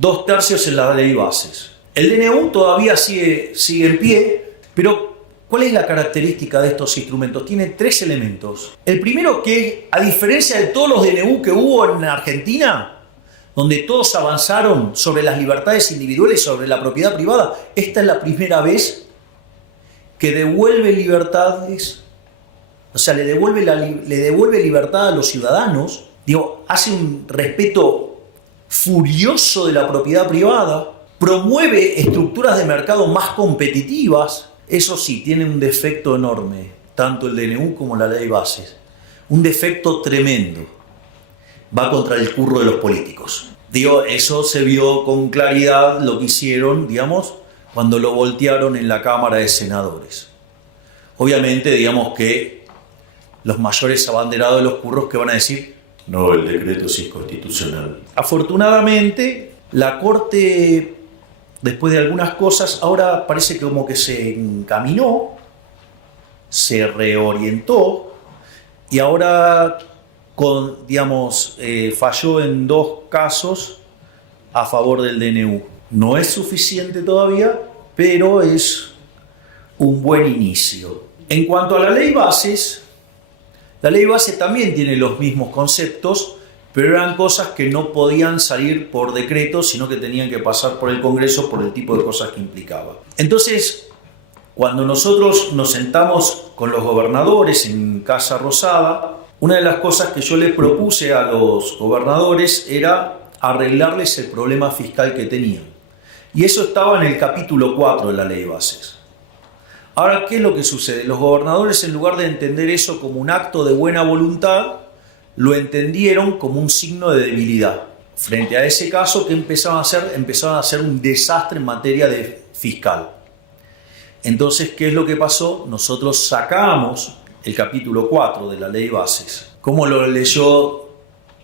2/3 en la ley bases. El DNU todavía sigue en pie, pero ¿cuál es la característica de estos instrumentos? Tiene 3 elementos. El primero, que a diferencia de todos los DNU que hubo en Argentina, donde todos avanzaron sobre las libertades individuales, sobre la propiedad privada, esta es la primera vez que devuelve libertades, o sea, le devuelve libertad a los ciudadanos. Hace un respeto furioso de la propiedad privada, promueve estructuras de mercado más competitivas. Eso sí, tiene un defecto enorme, tanto el DNU como la ley bases. Un defecto tremendo. Va contra el curro de los políticos. Eso se vio con claridad lo que hicieron, cuando lo voltearon en la Cámara de Senadores. obviamente, digamos que los mayores abanderados de los curros que van a decir, no, el decreto sí es constitucional. Afortunadamente, la Corte, después de algunas cosas, ahora parece que como que se encaminó, se reorientó y ahora falló en 2 casos a favor del DNU. No es suficiente todavía, pero es un buen inicio. En cuanto a la ley base también tiene los mismos conceptos, pero eran cosas que no podían salir por decreto, sino que tenían que pasar por el Congreso por el tipo de cosas que implicaba. Entonces, cuando nosotros nos sentamos con los gobernadores en Casa Rosada, una de las cosas que yo les propuse a los gobernadores era arreglarles el problema fiscal que tenían. Y eso estaba en el capítulo 4 de la ley de bases. Ahora, ¿qué es lo que sucede? Los gobernadores, en lugar de entender eso como un acto de buena voluntad, lo entendieron como un signo de debilidad. Frente a ese caso, ¿qué empezaron a hacer? Empezaron a hacer un desastre en materia de fiscal. Entonces, ¿qué es lo que pasó? Nosotros sacamos el capítulo 4 de la ley de bases. ¿Cómo lo leyó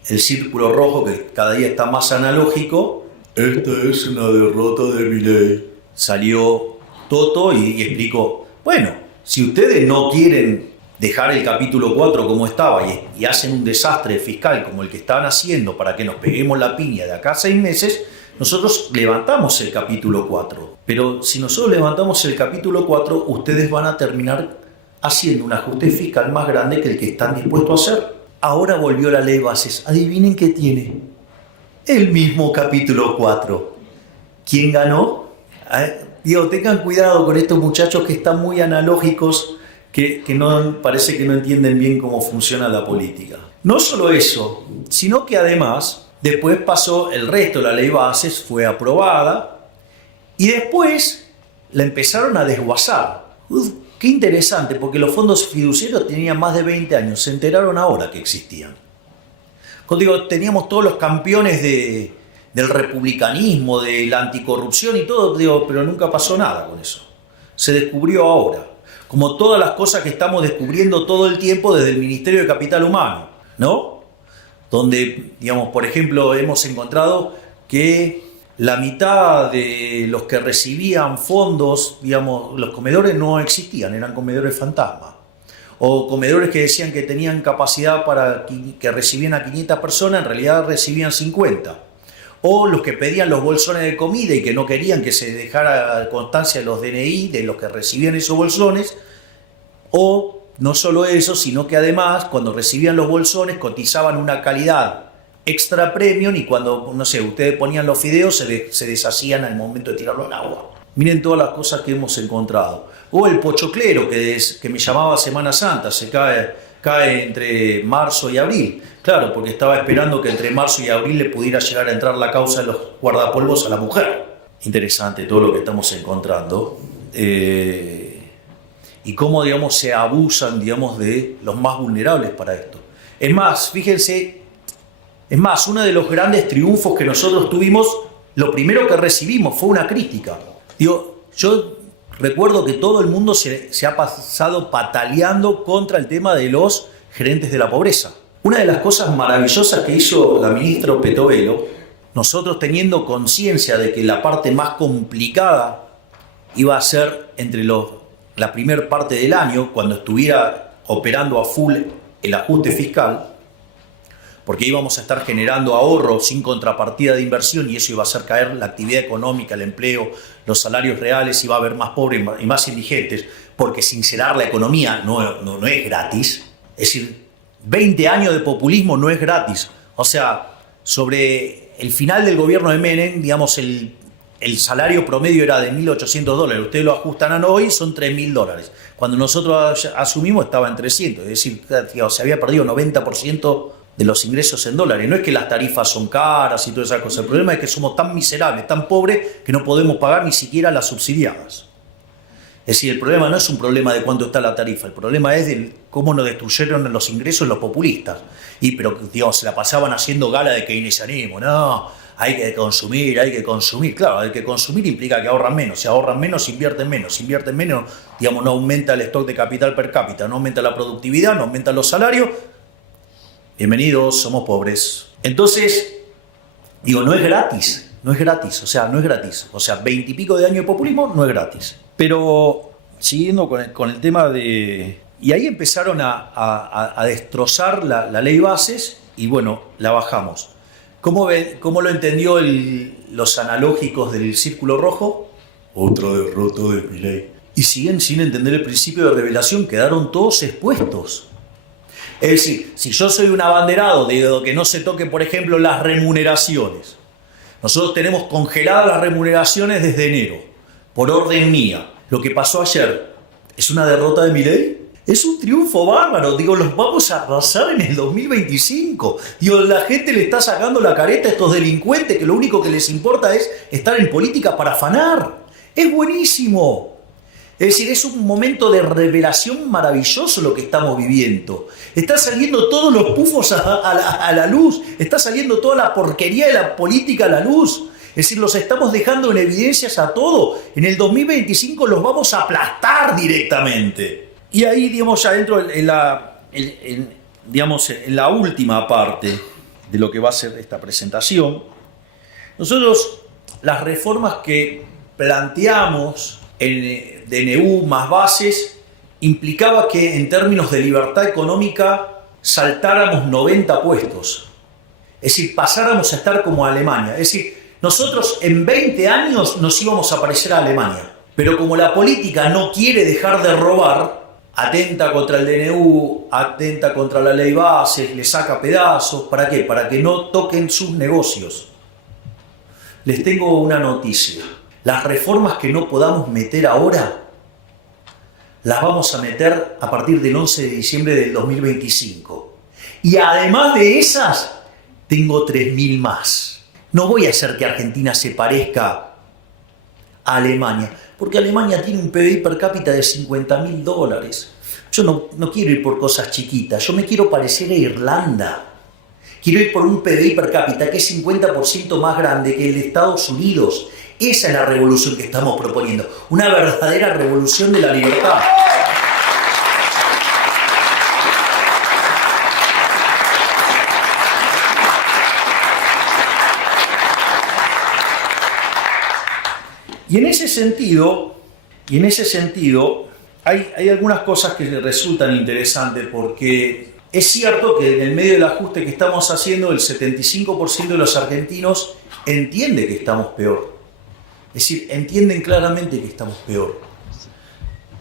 el círculo rojo, que cada día está más analógico? Esta es una derrota de Milei. Salió Toto y explicó, bueno, si ustedes no quieren dejar el capítulo 4 como estaba y hacen un desastre fiscal como el que están haciendo para que nos peguemos la piña de acá a 6 meses, nosotros levantamos el capítulo 4. Pero si nosotros levantamos el capítulo 4, ustedes van a terminar haciendo un ajuste fiscal más grande que el que están dispuestos a hacer. Ahora volvió la ley de bases. Adivinen qué tiene. El mismo capítulo 4. ¿Quién ganó? Tengan cuidado con estos muchachos que están muy analógicos, que no, parece que no entienden bien cómo funciona la política. No solo eso, sino que además, después pasó el resto de la ley de bases, fue aprobada, y después la empezaron a desguazar. Qué interesante, porque los fondos fiduciarios tenían más de 20 años, se enteraron ahora que existían. Teníamos todos los campeones del republicanismo, de la anticorrupción y todo, pero nunca pasó nada con eso. Se descubrió ahora, como todas las cosas que estamos descubriendo todo el tiempo desde el Ministerio de Capital Humano, ¿no? Donde, por ejemplo, hemos encontrado que la mitad de los que recibían fondos, los comedores no existían, eran comedores fantasma. O comedores que decían que tenían capacidad para que recibían a 500 personas, en realidad recibían 50. O los que pedían los bolsones de comida y que no querían que se dejara constancia de los DNI de los que recibían esos bolsones. O no solo eso, sino que además cuando recibían los bolsones cotizaban una calidad extra premium y cuando, ustedes ponían los fideos se deshacían al momento de tirarlo al agua. Miren todas las cosas que hemos encontrado. O el pochoclero que me llamaba Semana Santa, se cae entre marzo y abril. Claro, porque estaba esperando que entre marzo y abril le pudiera llegar a entrar la causa de los guardapolvos a la mujer. Interesante todo lo que estamos encontrando. Y cómo, se abusan, de los más vulnerables para esto. Es más, fíjense, uno de los grandes triunfos que nosotros tuvimos, lo primero que recibimos fue una crítica. Yo recuerdo que todo el mundo se ha pasado pataleando contra el tema de los gerentes de la pobreza. Una de las cosas maravillosas que hizo la ministra Petovelo, nosotros teniendo conciencia de que la parte más complicada iba a ser entre la primera parte del año, cuando estuviera operando a full el ajuste fiscal, porque íbamos a estar generando ahorro sin contrapartida de inversión y eso iba a hacer caer la actividad económica, el empleo, los salarios reales, iba a haber más pobres y más indigentes, porque sincerar la economía no es gratis. Es decir, 20 años de populismo no es gratis. O sea, sobre el final del gobierno de Menem, el salario promedio era de $1.800. Ustedes lo ajustan a hoy, son $3.000. Cuando nosotros asumimos estaba en 300. Es decir, se había perdido 90% de los ingresos en dólares. No es que las tarifas son caras y todas esas cosas. El problema es que somos tan miserables, tan pobres, que no podemos pagar ni siquiera las subsidiadas. Es decir, el problema no es un problema de cuánto está la tarifa, el problema es de cómo nos destruyeron los ingresos los populistas. Pero, se la pasaban haciendo gala de keynesianismo. No, hay que consumir, hay que consumir. Claro, hay que consumir implica que ahorran menos. Si ahorran menos, invierten menos. Si invierten menos, digamos, no aumenta el stock de capital per cápita, no aumenta la productividad, no aumentan los salarios. Bienvenidos, somos pobres. Entonces, digo, no es gratis, no es gratis, o sea, no es gratis. O sea, 20 y pico de años de populismo no es gratis. Pero, siguiendo con el tema de... Y ahí empezaron a destrozar la ley bases y bueno, la bajamos. ¿Cómo lo entendió los analógicos del círculo rojo? Otra derrota de Milei. Y siguen sin entender el principio de revelación, quedaron todos expuestos. Es decir, si yo soy un abanderado de que no se toque, por ejemplo, las remuneraciones. Nosotros tenemos congeladas las remuneraciones desde enero, por orden mía. Lo que pasó ayer, ¿es una derrota de Milei? Es un triunfo bárbaro, digo, los vamos a arrasar en el 2025. Digo, la gente le está sacando la careta a estos delincuentes que lo único que les importa es estar en política para afanar. Es buenísimo. Es decir, es un momento de revelación maravilloso lo que estamos viviendo. Está saliendo todos los pufos a la luz, está saliendo toda la porquería de la política a la luz. Es decir, los estamos dejando en evidencias a todo. En el 2025 los vamos a aplastar directamente. Y ahí, digamos, ya entro en la última parte de lo que va a ser esta presentación. Nosotros, las reformas que planteamos en DNU más bases, implicaba que en términos de libertad económica saltáramos 90 puestos. Es decir, pasáramos a estar como Alemania. Es decir, nosotros en 20 años nos íbamos a parecer a Alemania. Pero como la política no quiere dejar de robar, atenta contra el DNU, atenta contra la ley base, le saca pedazos. ¿Para qué? Para que no toquen sus negocios. Les tengo una noticia. Las reformas que no podamos meter ahora, las vamos a meter a partir del 11 de diciembre del 2025. Y además de esas, tengo 3.000 más. No voy a hacer que Argentina se parezca a Alemania, porque Alemania tiene un PBI per cápita de $50.000. Yo no quiero ir por cosas chiquitas, yo me quiero parecer a Irlanda. Quiero ir por un PBI per cápita que es 50% más grande que el de Estados Unidos. Esa es la revolución que estamos proponiendo, una verdadera revolución de la libertad. Y en ese sentido, hay algunas cosas que resultan interesantes porque es cierto que en el medio del ajuste que estamos haciendo, el 75% de los argentinos entiende que estamos peor. Es decir, entienden claramente que estamos peor.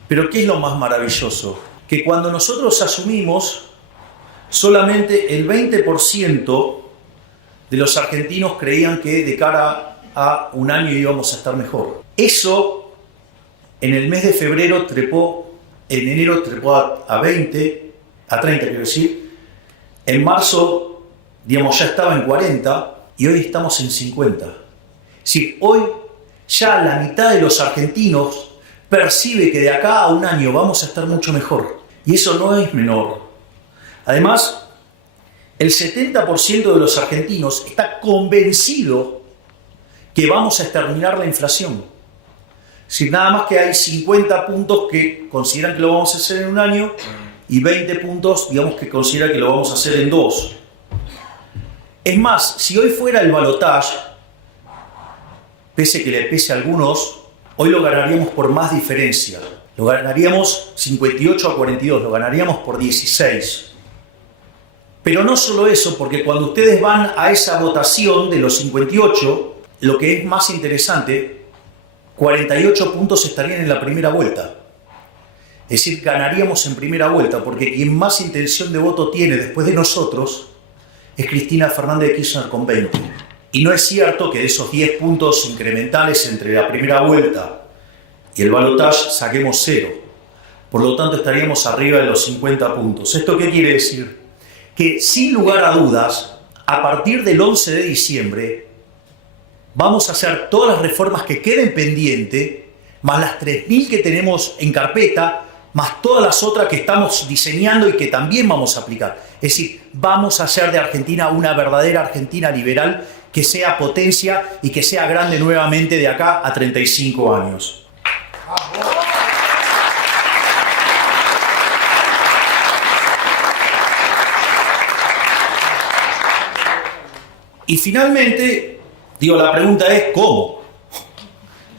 Pero ¿qué es lo más maravilloso? Que cuando nosotros asumimos, solamente el 20% de los argentinos creían que de cara a un año íbamos a estar mejor. Eso en el mes de febrero trepó, en enero trepó a 20, a 30 quiero decir. En marzo, digamos, ya estaba en 40 y hoy estamos en 50. Es decir, hoy ya la mitad de los argentinos percibe que de acá a un año vamos a estar mucho mejor. Y eso no es menor. Además, el 70% de los argentinos está convencido que vamos a exterminar la inflación. Es decir, nada más que hay 50 puntos que consideran que lo vamos a hacer en un año y 20 puntos, digamos, que consideran que lo vamos a hacer en 2. Es más, si hoy fuera el balotaje, pese que le pese a algunos, hoy lo ganaríamos por más diferencia. Lo ganaríamos 58 a 42, lo ganaríamos por 16. Pero no solo eso, porque cuando ustedes van a esa votación de los 58, lo que es más interesante, 48 puntos estarían en la primera vuelta. Es decir, ganaríamos en primera vuelta, porque quien más intención de voto tiene después de nosotros es Cristina Fernández de Kirchner con 20. Y no es cierto que de esos 10 puntos incrementales entre la primera vuelta y el balotaje saquemos 0. Por lo tanto, estaríamos arriba de los 50 puntos. ¿Esto qué quiere decir? Que sin lugar a dudas, a partir del 11 de diciembre, vamos a hacer todas las reformas que queden pendientes, más las 3.000 que tenemos en carpeta, más todas las otras que estamos diseñando y que también vamos a aplicar. Es decir, vamos a hacer de Argentina una verdadera Argentina liberal que sea potencia y que sea grande nuevamente de acá a 35 años. Y finalmente, la pregunta es ¿cómo?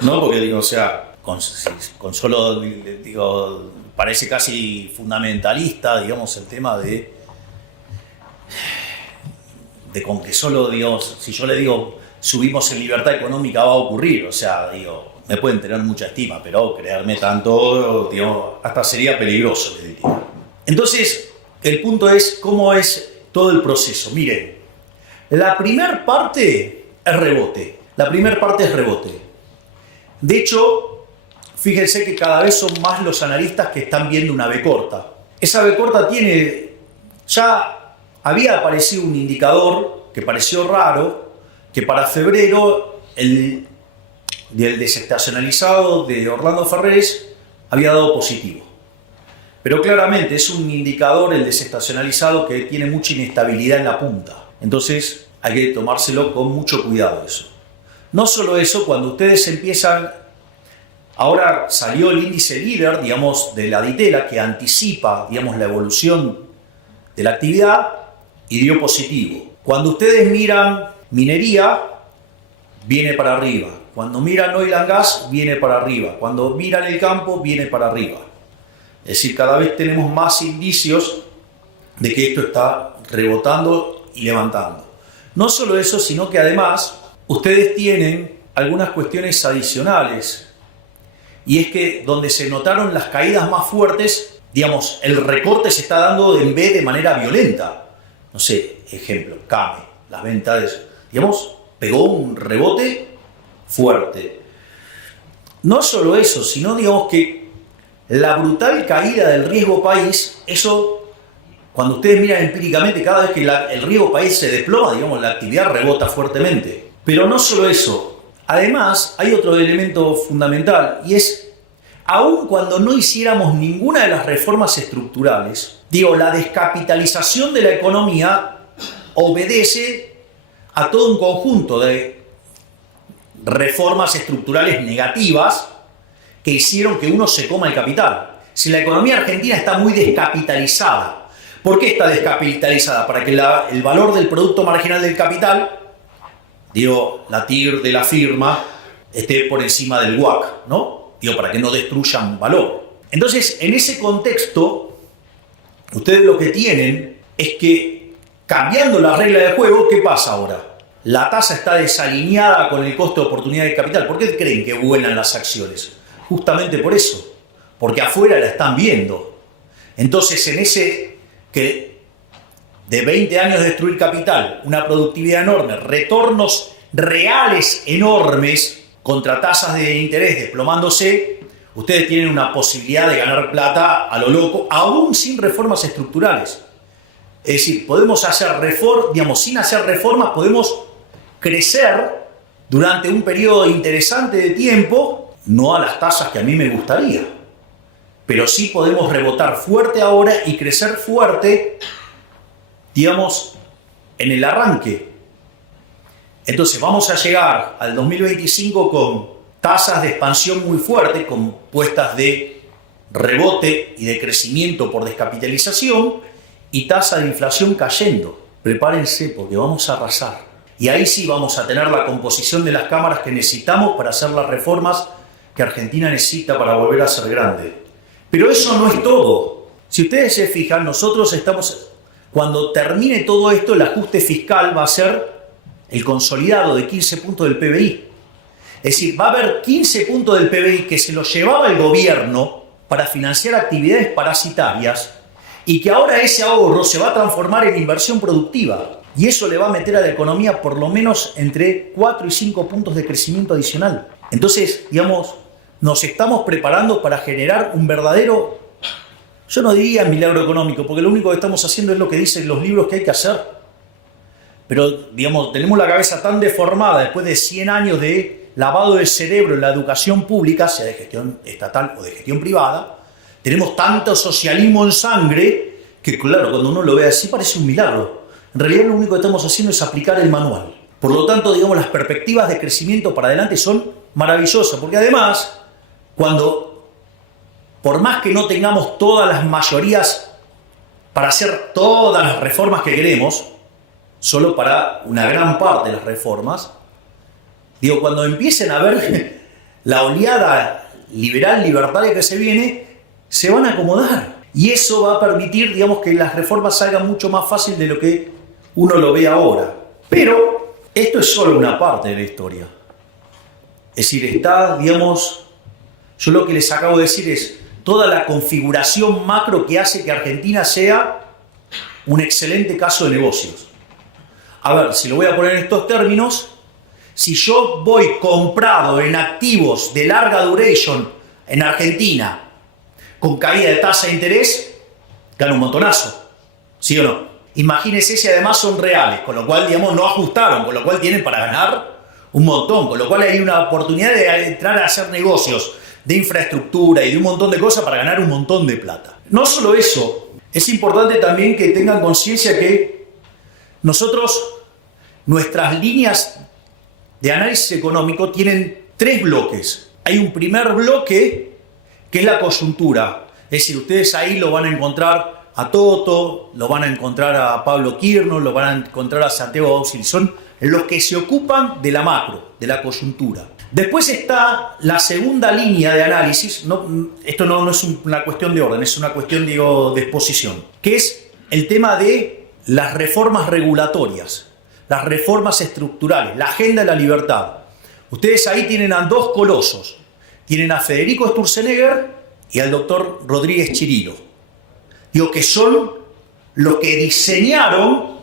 ¿No? Porque o sea, con solo, parece casi fundamentalista, digamos, el tema de con que solo, si yo le digo subimos en libertad económica va a ocurrir, o sea, me pueden tener mucha estima, pero creerme tanto, hasta sería peligroso, les diría. Entonces, el punto es cómo es todo el proceso. Miren, la primera parte es rebote. De hecho, fíjense que cada vez son más los analistas que están viendo una B corta. Esa B corta ya había aparecido un indicador que pareció raro, que para febrero el desestacionalizado de Orlando Ferrés había dado positivo. Pero claramente es un indicador, el desestacionalizado, que tiene mucha inestabilidad en la punta. Entonces hay que tomárselo con mucho cuidado eso. No solo eso, cuando ustedes empiezan... Ahora salió el índice líder, digamos, de la Ditela, que anticipa, digamos, la evolución de la actividad y dio positivo. Cuando ustedes miran minería, viene para arriba. Cuando miran oil and gas, viene para arriba. Cuando miran el campo, viene para arriba. Es decir, cada vez tenemos más indicios de que esto está rebotando y levantando. No solo eso, sino que además ustedes tienen algunas cuestiones adicionales. Y es que donde se notaron las caídas más fuertes, digamos, el recorte se está dando en B de manera violenta. No sé, ejemplo, CAME, las ventas, digamos, pegó un rebote fuerte. No solo eso, sino, digamos, que la brutal caída del riesgo país, eso, cuando ustedes miran empíricamente, cada vez que el riesgo país se desploma, digamos, la actividad rebota fuertemente. Pero no solo eso, además hay otro elemento fundamental, y es, aun cuando no hiciéramos ninguna de las reformas estructurales, la descapitalización de la economía obedece a todo un conjunto de reformas estructurales negativas que hicieron que uno se coma el capital. Si la economía argentina está muy descapitalizada, ¿por qué está descapitalizada? Para que el valor del producto marginal del capital, la TIR de la firma, esté por encima del WACC, ¿no? Para que no destruyan valor. Entonces, en ese contexto, ustedes lo que tienen es que, cambiando la regla de juego, ¿qué pasa ahora? La tasa está desalineada con el costo de oportunidad de capital. ¿Por qué creen que vuelan las acciones? Justamente por eso, porque afuera la están viendo. Entonces, en ese que de 20 años de destruir capital, una productividad enorme, retornos reales enormes contra tasas de interés desplomándose, ustedes tienen una posibilidad de ganar plata a lo loco, aún sin reformas estructurales. Es decir, podemos hacer reformas, sin hacer reformas, podemos crecer durante un periodo interesante de tiempo, no a las tasas que a mí me gustaría, pero sí podemos rebotar fuerte ahora y crecer fuerte, en el arranque. Entonces vamos a llegar al 2025 con tasas de expansión muy fuertes, compuestas de rebote y de crecimiento por descapitalización y tasa de inflación cayendo. Prepárense porque vamos a arrasar. Y ahí sí vamos a tener la composición de las cámaras que necesitamos para hacer las reformas que Argentina necesita para volver a ser grande. Pero eso no es todo. Si ustedes se fijan, nosotros estamos... Cuando termine todo esto, el ajuste fiscal va a ser el consolidado de 15 puntos del PBI. Es decir, va a haber 15 puntos del PBI que se los llevaba el gobierno para financiar actividades parasitarias y que ahora ese ahorro se va a transformar en inversión productiva. Y eso le va a meter a la economía por lo menos entre 4 y 5 puntos de crecimiento adicional. Entonces, nos estamos preparando para generar un verdadero, yo no diría milagro económico, porque lo único que estamos haciendo es lo que dicen los libros que hay que hacer. Pero, tenemos la cabeza tan deformada después de 100 años de lavado de cerebro en la educación pública, sea de gestión estatal o de gestión privada, tenemos tanto socialismo en sangre que, claro, cuando uno lo ve así parece un milagro. En realidad lo único que estamos haciendo es aplicar el manual. Por lo tanto, digamos, las perspectivas de crecimiento para adelante son maravillosas, porque además, por más que no tengamos todas las mayorías para hacer todas las reformas que queremos, solo para una gran parte de las reformas, digo, cuando empiecen a ver la oleada liberal, libertaria que se viene, se van a acomodar. Y eso va a permitir, digamos, que las reformas salgan mucho más fácil de lo que uno lo ve ahora. Pero esto es solo una parte de la historia. Es decir, está, digamos, yo lo que les acabo de decir es toda la configuración macro que hace que Argentina sea un excelente caso de negocios. A ver, si lo voy a poner en estos términos, si yo voy comprado en activos de larga duration en Argentina con caída de tasa de interés, gano un montonazo, ¿sí o no? Imagínense si además son reales, con lo cual, digamos, no ajustaron, con lo cual tienen para ganar un montón, con lo cual hay una oportunidad de entrar a hacer negocios de infraestructura y de un montón de cosas para ganar un montón de plata. No solo eso, es importante también que tengan conciencia que nosotros, nuestras líneas de análisis económico tienen 3 bloques. Hay un primer bloque que es la coyuntura, es decir, ustedes ahí lo van a encontrar a Toto, lo van a encontrar a Pablo Kirno, lo van a encontrar a Santiago Auxil, son los que se ocupan de la macro, de la coyuntura. Después está la segunda línea de análisis, esto no es una cuestión de orden, es una cuestión, digo, de exposición, que es el tema de las reformas regulatorias, las reformas estructurales, la agenda de la libertad. Ustedes ahí tienen a 2 colosos, tienen a Federico Sturzenegger y al doctor Rodríguez Chirilo, digo, que son los que diseñaron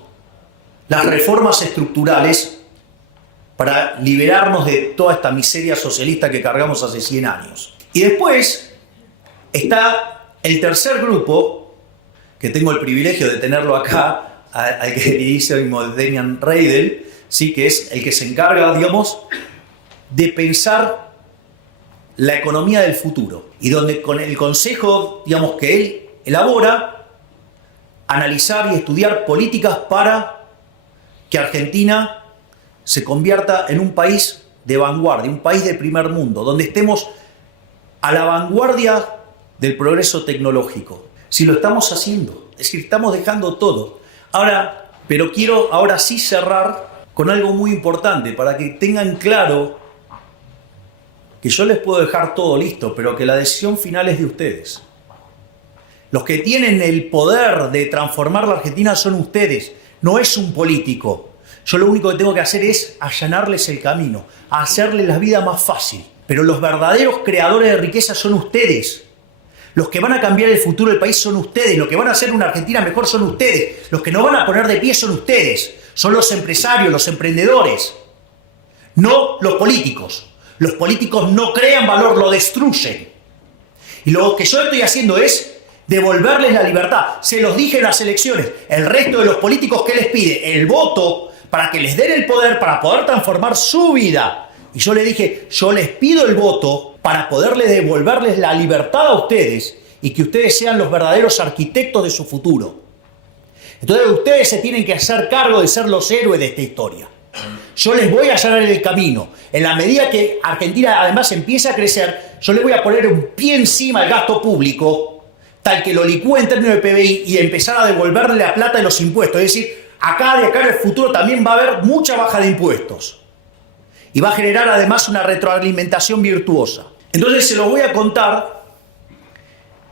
las reformas estructurales para liberarnos de toda esta miseria socialista que cargamos hace 100 años. Y después está el tercer grupo, que tengo el privilegio de tenerlo acá, al que le dice Damian Reidel, ¿sí? Que es el que se encarga, digamos, de pensar la economía del futuro. Y donde con el consejo, digamos, que él elabora, analizar y estudiar políticas para que Argentina se convierta en un país de vanguardia, un país de primer mundo, donde estemos a la vanguardia del progreso tecnológico. Si lo estamos haciendo, es decir, estamos dejando todo. Ahora, pero quiero ahora sí cerrar con algo muy importante para que tengan claro que yo les puedo dejar todo listo, pero que la decisión final es de ustedes. Los que tienen el poder de transformar la Argentina son ustedes, no es un político. Yo lo único que tengo que hacer es allanarles el camino, hacerles la vida más fácil. Pero los verdaderos creadores de riqueza son ustedes. Los que van a cambiar el futuro del país son ustedes. Los que van a hacer una Argentina mejor son ustedes. Los que nos van a poner de pie son ustedes. Son los empresarios, los emprendedores. No los políticos. Los políticos no crean valor, lo destruyen. Y lo que yo estoy haciendo es devolverles la libertad. Se los dije en las elecciones. El resto de los políticos, ¿qué les pide? El voto para que les den el poder, para poder transformar su vida. Y yo les dije, yo les pido el voto para poderles devolverles la libertad a ustedes y que ustedes sean los verdaderos arquitectos de su futuro. Entonces ustedes se tienen que hacer cargo de ser los héroes de esta historia. Yo les voy a allanar el camino. En la medida que Argentina además empiece a crecer, yo les voy a poner un pie encima al gasto público, tal que lo licúe en términos de PBI y empezar a devolverle la plata de los impuestos. Es decir, de acá en el futuro también va a haber mucha baja de impuestos. Y va a generar además una retroalimentación virtuosa. Entonces se los voy a contar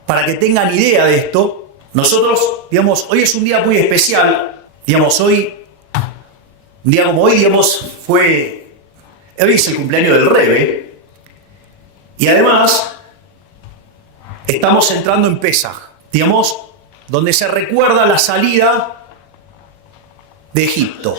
para que tengan idea de esto. Nosotros, digamos, hoy es un día muy especial. Digamos, hoy, un día como hoy, digamos, hoy es el cumpleaños del Rebe. Y además, estamos entrando en Pesaj, digamos, donde se recuerda la salida de Egipto.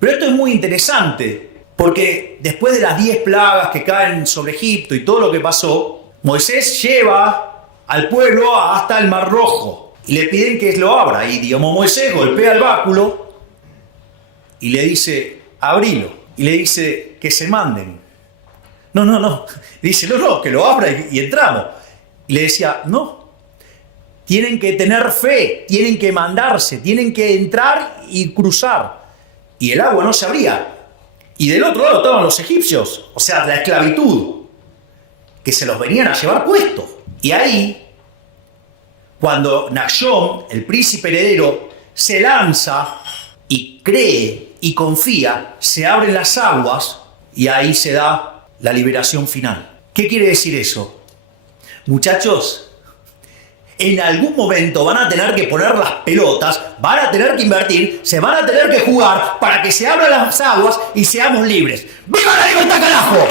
Pero esto es muy interesante, porque después de las 10 plagas que caen sobre Egipto y todo lo que pasó, Moisés lleva al pueblo hasta el Mar Rojo y le piden que lo abra. Y, digamos, Moisés golpea el báculo y le dice, abrilo. Y le dice, que se manden. No. Dice, no, que lo abra y entramos. Y le decía, no. Tienen que tener fe, tienen que mandarse, tienen que entrar y cruzar. y el agua no se abría. Y del otro lado estaban los egipcios, o sea, la esclavitud, que se los venían a llevar puesto. Y ahí, cuando Nahshon, el príncipe heredero, se lanza y cree y confía, se abren las aguas y ahí se da la liberación final. ¿Qué quiere decir eso? Muchachos, en algún momento van a tener que poner las pelotas, van a tener que invertir, se van a tener que jugar para que se abran las aguas y seamos libres. ¡Viva la libertad, carajo!